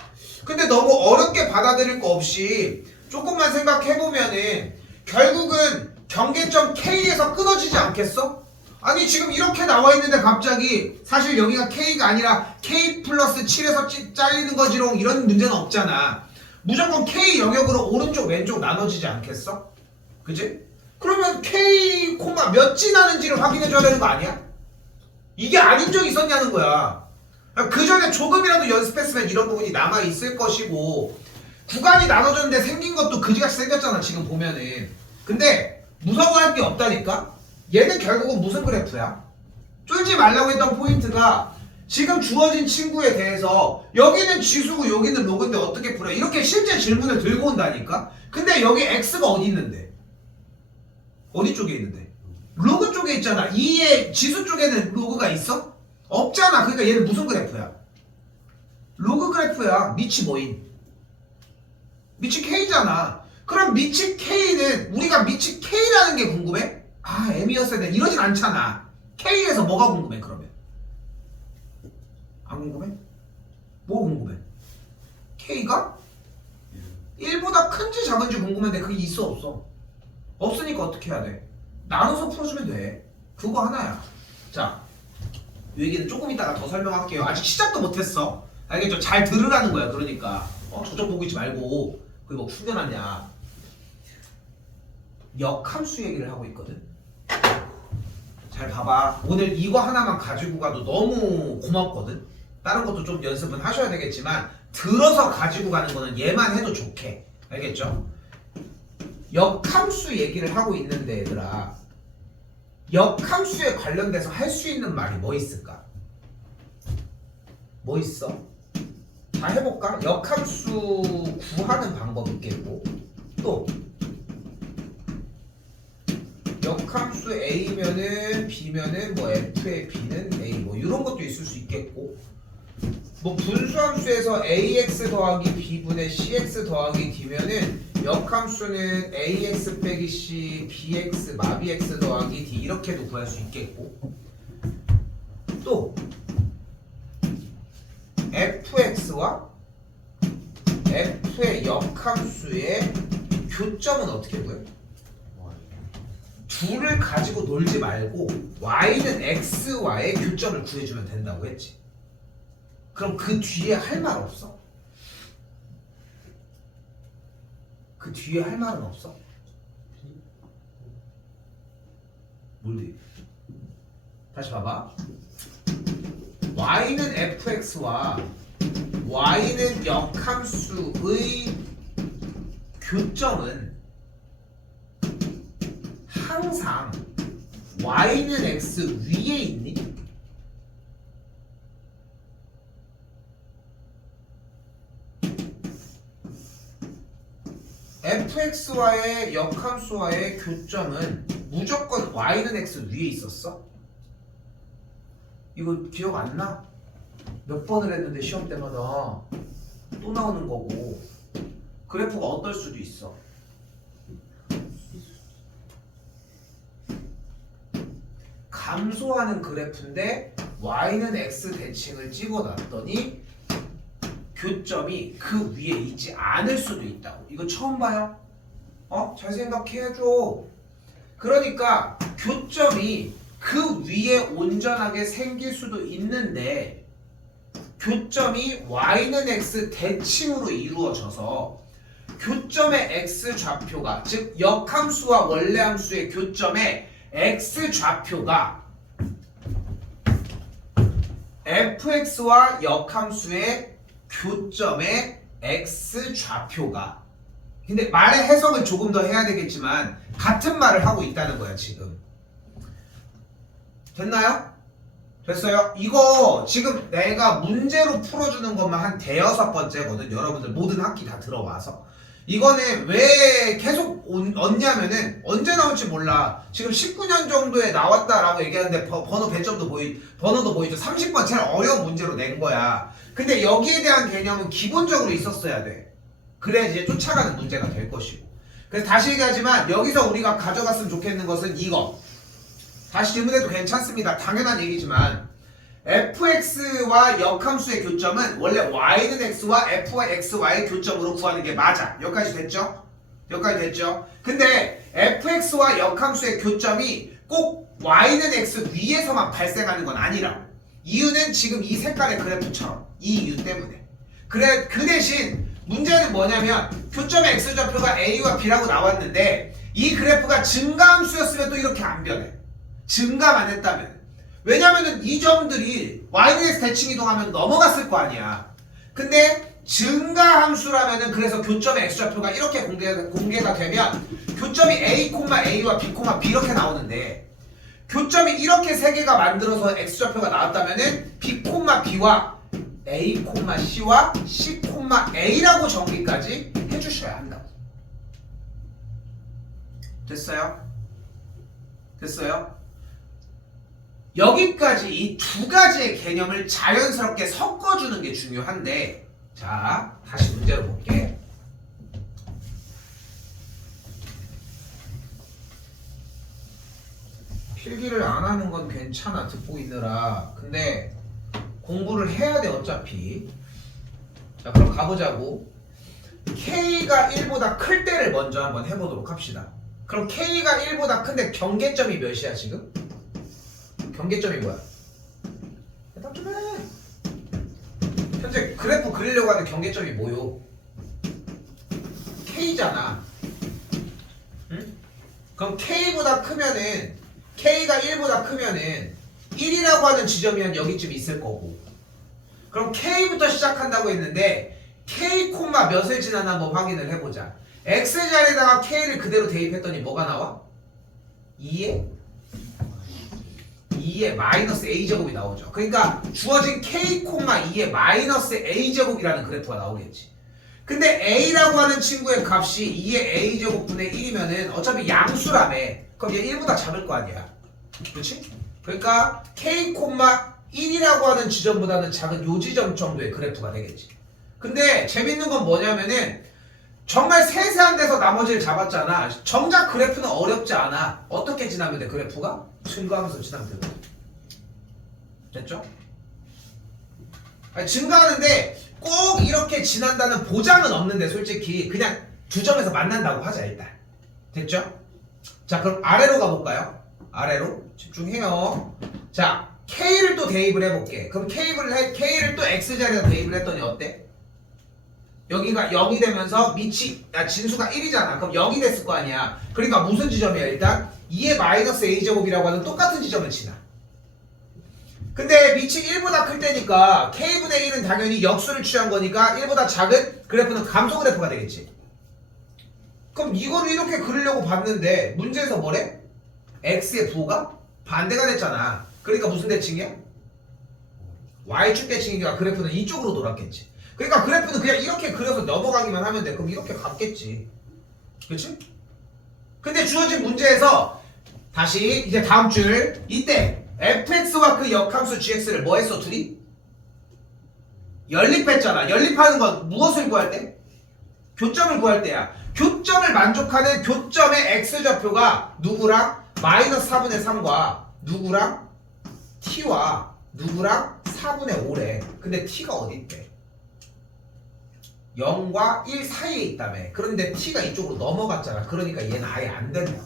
근데 너무 어렵게 받아들일 거 없이 조금만 생각해보면은 결국은 경계점 K에서 끊어지지 않겠어? 아니 지금 이렇게 나와 있는데 갑자기 사실 여기가 K가 아니라 K 플러스 7에서 잘리는 거지롱 이런 문제는 없잖아. 무조건 K 영역으로 오른쪽 왼쪽 나눠지지 않겠어? 그치? 그러면 K 콤마 몇 지나는지를 확인해줘야 되는 거 아니야? 이게 아닌 적이 있었냐는 거야. 그 전에 조금이라도 연습했으면 이런 부분이 남아있을 것이고 구간이 나눠졌는데 생긴 것도 그지같이 생겼잖아 지금 보면은. 근데 무서워할 게 없다니까? 얘는 결국은 무슨 그래프야? 쫄지 말라고 했던 포인트가 지금 주어진 친구에 대해서 여기는 지수고 여기는 로그인데 어떻게 풀어? 이렇게 실제 질문을 들고 온다니까? 근데 여기 x가 어디 있는데? 어디 쪽에 있는데? 로그 쪽에 있잖아. 2의 지수 쪽에는 로그가 있어? 없잖아. 그러니까 얘는 무슨 그래프야? 로그 그래프야. 미치 뭐인? 미치 K잖아. 그럼 미치 K는 우리가 미치 K라는 게 궁금해? 아 M이었어야 돼. 이러진 않잖아. K에서 뭐가 궁금해 그러면? 안 궁금해? 뭐 궁금해? K가 1보다 큰지 작은지 궁금한데 그게 있어 없어? 없으니까 어떻게 해야 돼? 나눠서 풀어주면 돼. 그거 하나야. 자, 이 얘기는 조금 이따가 더 설명할게요. 아직 시작도 못했어. 알겠죠? 잘 들으라는 거야. 그러니까 저쪽 보고 있지 말고 그게 뭐 충전하냐. 역함수 얘기를 하고 있거든. 잘 봐봐. 오늘 이거 하나만 가지고 가도 너무 고맙거든. 다른 것도 좀 연습은 하셔야 되겠지만 들어서 가지고 가는 거는 얘만 해도 좋게. 알겠죠? 역함수 얘기를 하고 있는데 얘들아, 역함수에 관련돼서 할 수 있는 말이 뭐 있을까? 뭐 있어? 다 해볼까? 역함수 구하는 방법이 있겠고, 또 역함수 A면은 B면은 뭐 F의 B는 A 뭐 이런 것도 있을 수 있겠고, 뭐 분수함수에서 AX 더하기 B분의 CX 더하기 D면은 역함수는 AX 빼기 C, BX 마비 X 더하기 D 이렇게도 구할 수 있겠고, 또 fx와 f의 역함수의 교점은 어떻게 구해? 둘을 가지고 놀지 말고 y는 x와의 교점을 구해주면 된다고 했지. 그럼 그 뒤에 할 말 없어? 그 뒤에 할 말은 없어? 뭘 돼? 다시 봐봐. y는 fx와 y는 역함수의 교점은 항상 y는 x 위에 있니? fx와의 역함수와의 교점은 무조건 y는 x 위에 있었어? 이거 기억 안 나? 몇 번을 했는데 시험 때마다 또 나오는 거고 그래프가 어떨 수도 있어. 감소하는 그래프인데 y는 x 대칭을 찍어놨더니 교점이 그 위에 있지 않을 수도 있다고. 이거 처음 봐요? 잘 생각해줘. 그러니까 교점이 그 위에 온전하게 생길 수도 있는데 교점이 y는 x 대칭으로 이루어져서 교점의 x 좌표가 즉 역함수와 원래함수의 교점의 x 좌표가 fx와 역함수의 교점의 x 좌표가 근데 말의 해석을 조금 더 해야 되겠지만 같은 말을 하고 있다는 거야 지금. 됐나요? 됐어요? 이거 지금 내가 문제로 풀어주는 것만 한 대여섯 번째거든. 여러분들 모든 학기 다 들어와서 이거는 왜 계속 얻냐면은 언제 나올지 몰라. 지금 19년 정도에 나왔다라고 얘기하는데 번호 배점도 번호도 보이죠. 30번 제일 어려운 문제로 낸 거야. 근데 여기에 대한 개념은 기본적으로 있었어야 돼. 그래야 이제 쫓아가는 문제가 될 것이고. 그래서 다시 얘기하지만 여기서 우리가 가져갔으면 좋겠는 것은 이거. 다시 질문해도 괜찮습니다. 당연한 얘기지만 fx와 역함수의 교점은 원래 y는 x와 f와 xy의 교점으로 구하는 게 맞아. 여기까지 됐죠? 여기까지 됐죠? 근데 fx와 역함수의 교점이 꼭 y는 x 위에서만 발생하는 건 아니라고. 이유는 지금 이 색깔의 그래프처럼 이 이유 때문에. 그래 그 대신 문제는 뭐냐면 교점의 x좌표가 a와 b라고 나왔는데 이 그래프가 증가함수였으면 또 이렇게 안 변해. 증가만 했다면. 왜냐면은 이 점들이 y는 x 대칭 이동하면 넘어갔을 거 아니야. 근데 증가함수라면은 그래서 교점의 x좌표가 이렇게 공개가 되면 교점이 a,a와 b,b 이렇게 나오는데 교점이 이렇게 세 개가 만들어서 x좌표가 나왔다면은 b,b와 a,c와 c,a라고 정리까지 해주셔야 한다고. 됐어요? 됐어요? 여기까지 이 두 가지의 개념을 자연스럽게 섞어주는 게 중요한데 자 다시 문제로 볼게. 필기를 안 하는 건 괜찮아 듣고 있느라. 근데 공부를 해야 돼 어차피. 자 그럼 가보자고. K가 1보다 클 때를 먼저 한번 해보도록 합시다. 그럼 K가 1보다 큰데 경계점이 몇이야 지금? 경계점이 뭐야? 대답 좀 해. 현재 그래프 그리려고 하는 경계점이 뭐요? K잖아. 응? 그럼 K보다 크면은 K가 1보다 크면은 1이라고 하는 지점이 한 여기쯤 있을 거고. 그럼 K부터 시작한다고 했는데 K, 몇을 지나나 한번 확인을 해보자. X자리에다가 K를 그대로 대입했더니 뭐가 나와? 2의 마이너스 a제곱이 나오죠. 그러니까 주어진 k, 2의 마이너스 a제곱이라는 그래프가 나오겠지. 근데 a라고 하는 친구의 값이 2의 a제곱분의 1이면은 어차피 양수라며. 그럼 얘 1보다 작을 거 아니야. 그렇지? 그러니까 k, 1이라고 하는 지점보다는 작은 요 지점 정도의 그래프가 되겠지. 근데 재밌는 건 뭐냐면은 정말 세세한 데서 나머지를 잡았잖아. 정작 그래프는 어렵지 않아. 어떻게 지나면 돼 그래프가? 증가하면서 지나면 되거든. 됐죠? 아니, 증가하는데 꼭 이렇게 지난다는 보장은 없는데 솔직히 그냥 두 점에서 만난다고 하자 일단. 됐죠? 자 그럼 아래로 가볼까요? 아래로 집중해요. 자 K를 또 대입을 해볼게. 그럼 K를 또 X자리에다 대입을 했더니 어때? 여기가 0이 되면서 진수가 1이잖아. 그럼 0이 됐을 거 아니야. 그러니까 무슨 지점이야 일단? 2의 마이너스 a제곱이라고 하는 똑같은 지점을 지나. 근데 밑이 1보다 클 때니까 k분의 1은 당연히 역수를 취한 거니까 1보다 작은 그래프는 감소 그래프가 되겠지. 그럼 이거를 이렇게 그리려고 봤는데 문제에서 뭐래? x의 부호가 반대가 됐잖아. 그러니까 무슨 대칭이야? y축 대칭이니까 그래프는 이쪽으로 돌았겠지. 그러니까 그래프는 그냥 이렇게 그려서 넘어가기만 하면 돼. 그럼 이렇게 갔겠지. 그치? 근데 주어진 문제에서 다시 이제 다음 줄 이때 fx와 그 역함수 gx를 뭐 했어 둘이? 연립했잖아. 연립하는 건 무엇을 구할 때? 교점을 구할 때야. 교점을 만족하는 교점의 x좌표가 누구랑? 마이너스 4분의 3과 누구랑? t와 누구랑? 4분의 5래. 근데 t가 어디 있대? 0과 1 사이에 있다며. 그런데 t가 이쪽으로 넘어갔잖아. 그러니까 얘는 아예 안 된다.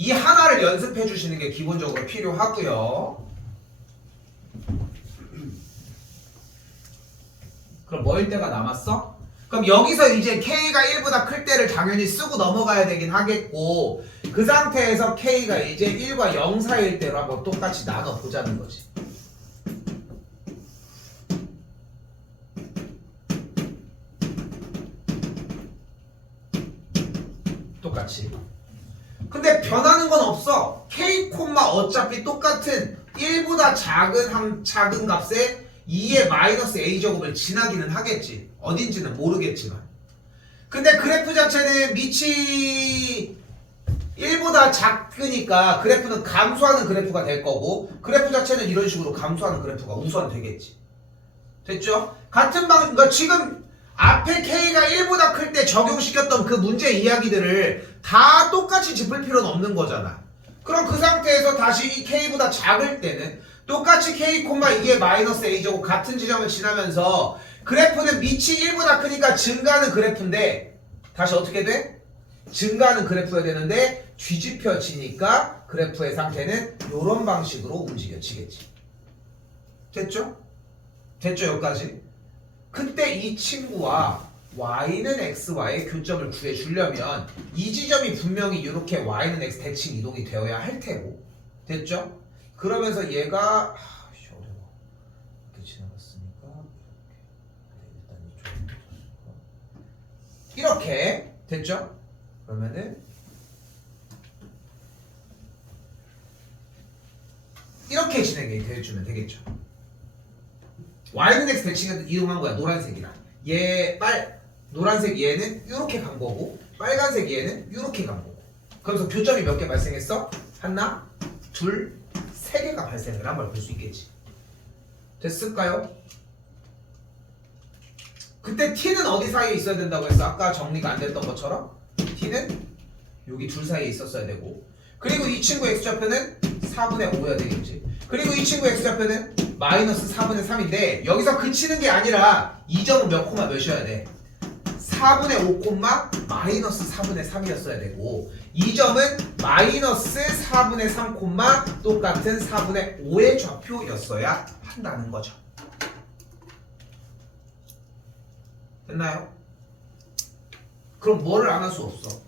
이 하나를 연습해 주시는 게 기본적으로 필요하고요. 그럼 뭐일 때가 남았어? 그럼 여기서 이제 k가 1보다 클 때를 당연히 쓰고 넘어가야 되긴 하겠고, 그 상태에서 k가 이제 1과 0 사이일 때로 한번 똑같이 나눠보자는 거지. 똑같이. 근데 변하는 건 없어. k, 어차피 똑같은 1보다 작은 값에 2의 마이너스 a제곱을 지나기는 하겠지. 어딘지는 모르겠지만. 근데 그래프 자체는 밑이 1보다 작으니까 그래프는 감소하는 그래프가 될 거고, 그래프 자체는 이런 식으로 감소하는 그래프가 우선 되겠지. 됐죠? 그러니까 지금 앞에 k가 1보다 클 때 적용시켰던 그 문제 이야기들을 다 똑같이 짚을 필요는 없는 거잖아. 그럼 그 상태에서 다시 이 k보다 작을 때는 똑같이 k, 2의 마이너스 a제곱 같은 지점을 지나면서 그래프는 밑이 1보다 크니까 증가하는 그래프인데 다시 어떻게 돼? 증가하는 그래프가 되는데 뒤집혀지니까 그래프의 상태는 이런 방식으로 움직여지겠지. 됐죠? 됐죠 여기까지? 그때 이 친구와 y는 x와의 교점을 구해주려면 이 지점이 분명히 이렇게 y는 x 대칭 이동이 되어야 할 테고. 됐죠? 그러면서 얘가 어려워. 이렇게 지나갔으니까 이렇게 됐죠? 그러면은 이렇게 진행이 되어주면 되겠죠. y는 x 대칭은 이동한 거야. 노란색이랑 노란색 얘는 이렇게 간 거고 빨간색 얘는 이렇게 간 거고. 그래서 교점이 몇 개 발생했어? 하나, 둘, 세 개가 발생을 한 걸 볼 수 있겠지. 됐을까요? 그때 t는 어디 사이에 있어야 된다고 했어? 아까 정리가 안 됐던 것처럼 t는 여기 둘 사이에 있었어야 되고, 그리고 이 친구 x좌표는 4분의 5여야 되겠지. 그리고 이 친구 x좌표는 마이너스 4분의 3인데 여기서 그치는 게 아니라 이 점은 몇 콤마 몇이어야 돼? 4분의 5 콤마 마이너스 4분의 3이었어야 되고, 이 점은 마이너스 4분의 3 콤마 똑같은 4분의 5의 좌표였어야 한다는 거죠. 됐나요? 그럼 뭐를 안 할 수 없어?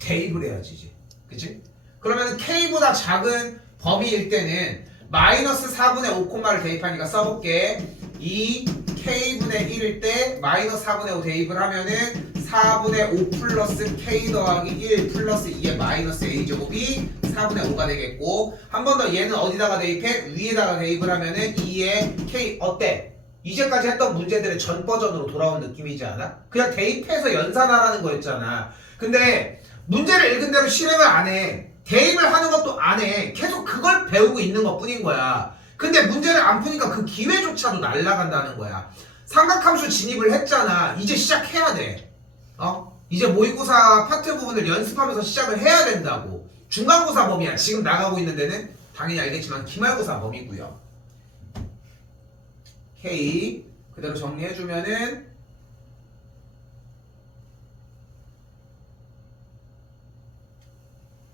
대입을 해야지 이제. 그치? 그러면 k보다 작은 범위일 때는 마이너스 4분의 5 콤마를 대입하니까 써볼게. 이 k분의 1일 때 마이너스 4분의 5 대입을 하면은 4분의 5 플러스 k 더하기 1 플러스 2의 마이너스 a제곱이 4분의 5가 되겠고, 한 번 더 얘는 어디다가 대입해? 위에다가 대입을 하면은 2의 k 어때? 이제까지 했던 문제들의 전 버전으로 돌아온 느낌이지 않아? 그냥 대입해서 연산하라는 거였잖아. 근데 문제를 읽은 대로 실행을 안 해. 대입을 하는 것도 안 해. 계속 그걸 배우고 있는 것 뿐인 거야. 근데 문제를 안 푸니까 그 기회조차도 날아간다는 거야. 삼각함수 진입을 했잖아. 이제 시작해야 돼. 이제 모의고사 파트 부분을 연습하면서 시작을 해야 된다고. 중간고사 범위야. 지금 나가고 있는 데는 당연히 알겠지만 기말고사 범위고요. K 그대로 정리해주면은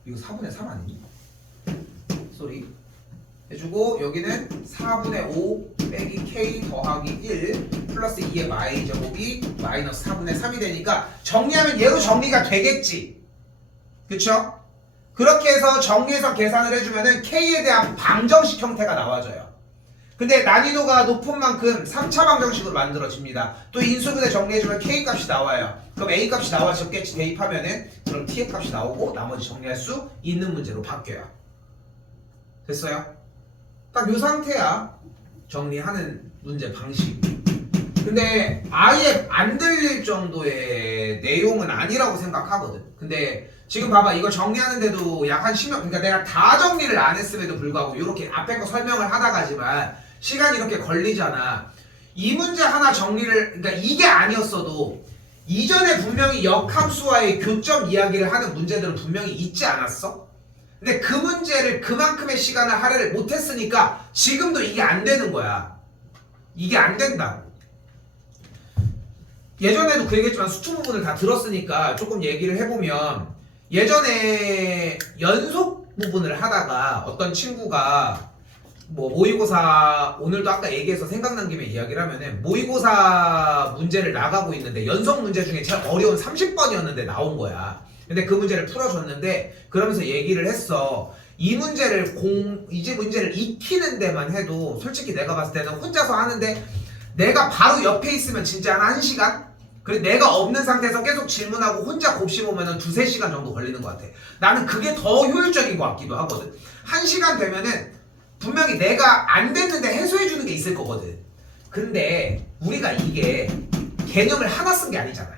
이거 4분의 3 아니니? 쏘리 해주고, 여기는 4분의 5 빼기 k 더하기 1 플러스 2의 y제곱이 마이너스 4분의 3이 되니까 정리하면 얘로 정리가 되겠지. 그쵸? 그렇게 해서 정리해서 계산을 해주면은 K에 대한 방정식 형태가 나와져요. 근데 난이도가 높은 만큼 3차 방정식으로 만들어집니다. 또 인수분해 정리해주면 K 값이 나와요. 그럼 A 값이 나와졌겠지. 대입하면은 그럼 T의 값이 나오고 나머지 정리할 수 있는 문제로 바뀌어요. 됐어요? 딱 요 상태야. 정리하는 문제 방식. 근데 아예 안 들릴 정도의 내용은 아니라고 생각하거든. 근데 지금 봐봐. 이거 정리하는데도 약 한 10년, 그러니까 내가 다 정리를 안 했음에도 불구하고 이렇게 앞에 거 설명을 하다가지만 시간이 이렇게 걸리잖아. 이 문제 하나 정리를, 그러니까 이게 아니었어도 이전에 분명히 역함수와의 교점 이야기를 하는 문제들은 분명히 있지 않았어? 근데 그 문제를 그만큼의 시간을 할애를 못했으니까 지금도 이게 안 되는 거야. 이게 안 된다고. 예전에도 그 얘기했지만 수투 부분을 다 들었으니까 조금 얘기를 해보면 예전에 연속 부분을 하다가 어떤 친구가 뭐 모의고사 오늘도 아까 얘기해서 생각난 김에 이야기를 하면은 모의고사 문제를 나가고 있는데 연속 문제 중에 제일 어려운 30번이었는데 나온 거야. 근데 그 문제를 풀어줬는데 그러면서 얘기를 했어. 이 문제를 이제 문제를 익히는 데만 해도 솔직히 내가 봤을 때는 혼자서 하는데 내가 바로 옆에 있으면 진짜 한 1시간? 그리고 내가 없는 상태에서 계속 질문하고 혼자 곱씹으면 2-3시간 정도 걸리는 것 같아. 나는 그게 더 효율적인 것 같기도 하거든. 1시간 되면은 분명히 내가 안 됐는데 해소해주는 게 있을 거거든. 근데 우리가 이게 개념을 하나 쓴 게 아니잖아.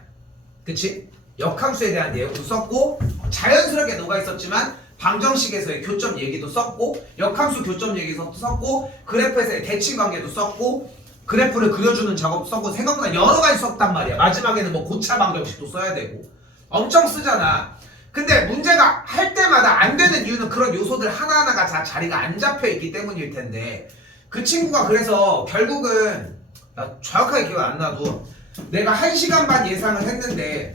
그치? 역함수에 대한 내용도 썼고 자연스럽게 녹아 있었지만 방정식에서의 교점 얘기도 썼고 역함수 교점 얘기도 썼고 그래프에서의 대칭 관계도 썼고 그래프를 그려주는 작업 썼고 생각보다 여러 가지 썼단 말이야. 마지막에는 뭐 고차 방정식도 써야 되고 엄청 쓰잖아. 근데 문제가 할 때마다 안 되는 이유는 그런 요소들 하나하나가 다 자리가 안 잡혀 있기 때문일 텐데 그 친구가 그래서 결국은 나 정확하게 기억 안 나도 내가 1시간 반 예상을 했는데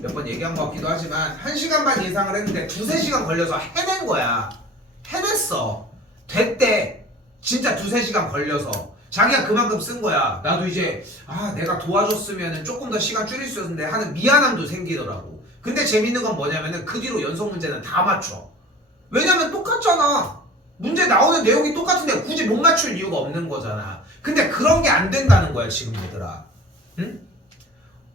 몇 번 얘기한 것 같기도 하지만 1시간 반 예상을 했는데 2-3시간 걸려서 해낸 거야. 해냈어. 됐대. 진짜 2-3시간 걸려서 자기가 그만큼 쓴 거야. 나도 이제 내가 도와줬으면 조금 더 시간 줄일 수 있었는데 하는 미안함도 생기더라고. 근데 재밌는 건 뭐냐면은 그 뒤로 연속 문제는 다 맞춰. 왜냐면 똑같잖아. 문제 나오는 내용이 똑같은데 굳이 못 맞출 이유가 없는 거잖아. 근데 그런 게 안 된다는 거야 지금 얘들아. 응?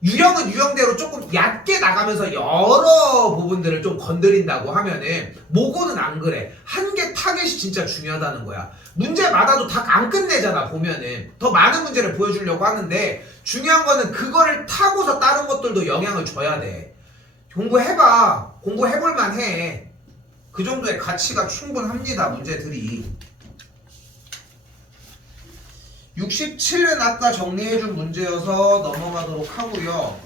유형은 유형대로 조금 얕게 나가면서 여러 부분들을 좀 건드린다고 하면은 모고는 안 그래. 한 개 타겟이 진짜 중요하다는 거야. 문제마다도 다 안 끝내잖아 보면은. 더 많은 문제를 보여주려고 하는데 중요한 거는 그거를 타고서 다른 것들도 영향을 줘야 돼. 공부해봐. 공부해볼만 해. 그 정도의 가치가 충분합니다 문제들이. 67은 아까 정리해준 문제여서 넘어가도록 하고요.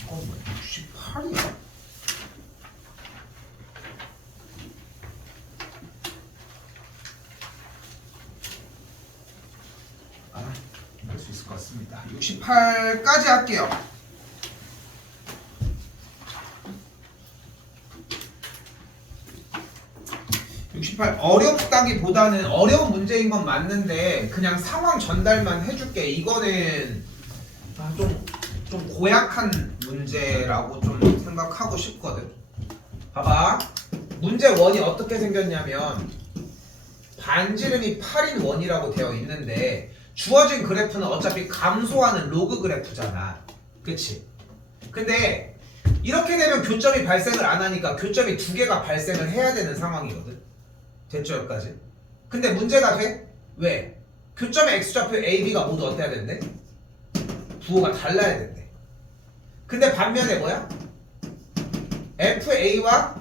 잠깐만 68이야? 할 수 있을 것 같습니다. 68까지 할게요. 68 어렵다기보다는 어려운 문제인 건 맞는데 그냥 상황 전달만 해줄게. 이거는 좀 고약한 문제라고 좀 생각하고 싶거든. 봐봐. 문제 원이 어떻게 생겼냐면 반지름이 8인 원이라고 되어 있는데 주어진 그래프는 어차피 감소하는 로그 그래프잖아. 그치? 근데 이렇게 되면 교점이 발생을 안 하니까 교점이 2개가 발생을 해야 되는 상황이거든. 됐죠 여기까지? 근데 문제가 돼? 왜? 교점의 x좌표 AB가 모두 어때야 된대? 부호가 달라야 된대. 근데 반면에 뭐야? FA와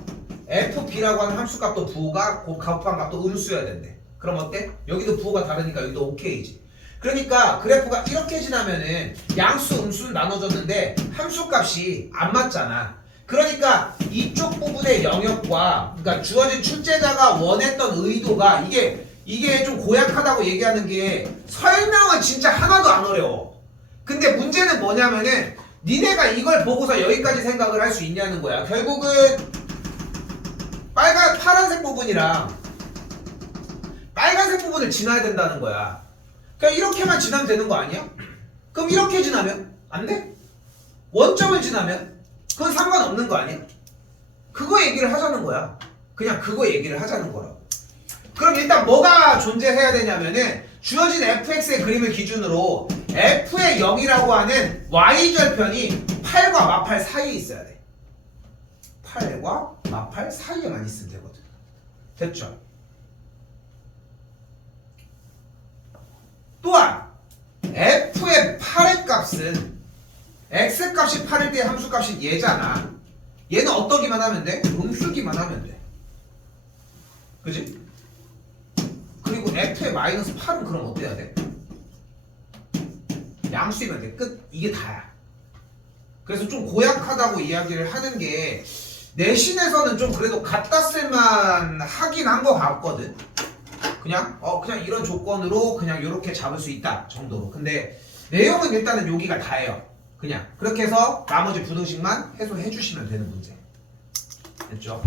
FB라고 하는 함수값도 부호가 곱한 값도 음수여야 된대. 그럼 어때? 여기도 부호가 다르니까 여기도 OK지. 그러니까 그래프가 이렇게 지나면은 양수 음수는 나눠졌는데 함수값이 안 맞잖아. 그러니까 이쪽 부분의 영역과 그러니까 주어진 출제자가 원했던 의도가 이게 좀 고약하다고 얘기하는 게 설명은 진짜 하나도 안 어려워. 근데 문제는 뭐냐면은 니네가 이걸 보고서 여기까지 생각을 할 수 있냐는 거야. 결국은 파란색 부분이랑 빨간색 부분을 지나야 된다는 거야. 그냥 이렇게만 지나면 되는 거 아니야? 그럼 이렇게 지나면 안 돼? 원점을 지나면 그건 상관없는 거 아니야? 그거 얘기를 하자는 거야. 그냥 그거 얘기를 하자는 거라고. 그럼 일단 뭐가 존재해야 되냐면은 주어진 fx의 그림을 기준으로 f의 0이라고 하는 y절편이 8과 마팔 사이에 있어야 돼. 8과 마팔 사이에만 있으면 되거든. 됐죠? 또한 f의 8의 값은 x값이 8일 때 함수값이 얘잖아. 얘는 어떠기만 하면 돼? 음수기만 하면 돼. 그지? 그리고 f의 마이너스 8은 그럼 어때야 돼? 양수이면 돼. 끝. 이게 다야. 그래서 좀 고약하다고 이야기를 하는 게 내신에서는 좀 그래도 갖다 쓸만 하긴 한 것 같거든. 그냥 그냥 이런 조건으로 그냥 이렇게 잡을 수 있다 정도로. 근데 내용은 일단은 여기가 다예요. 그냥 그렇게 해서 나머지 부등식만 해소해 주시면 되는 문제. 됐죠?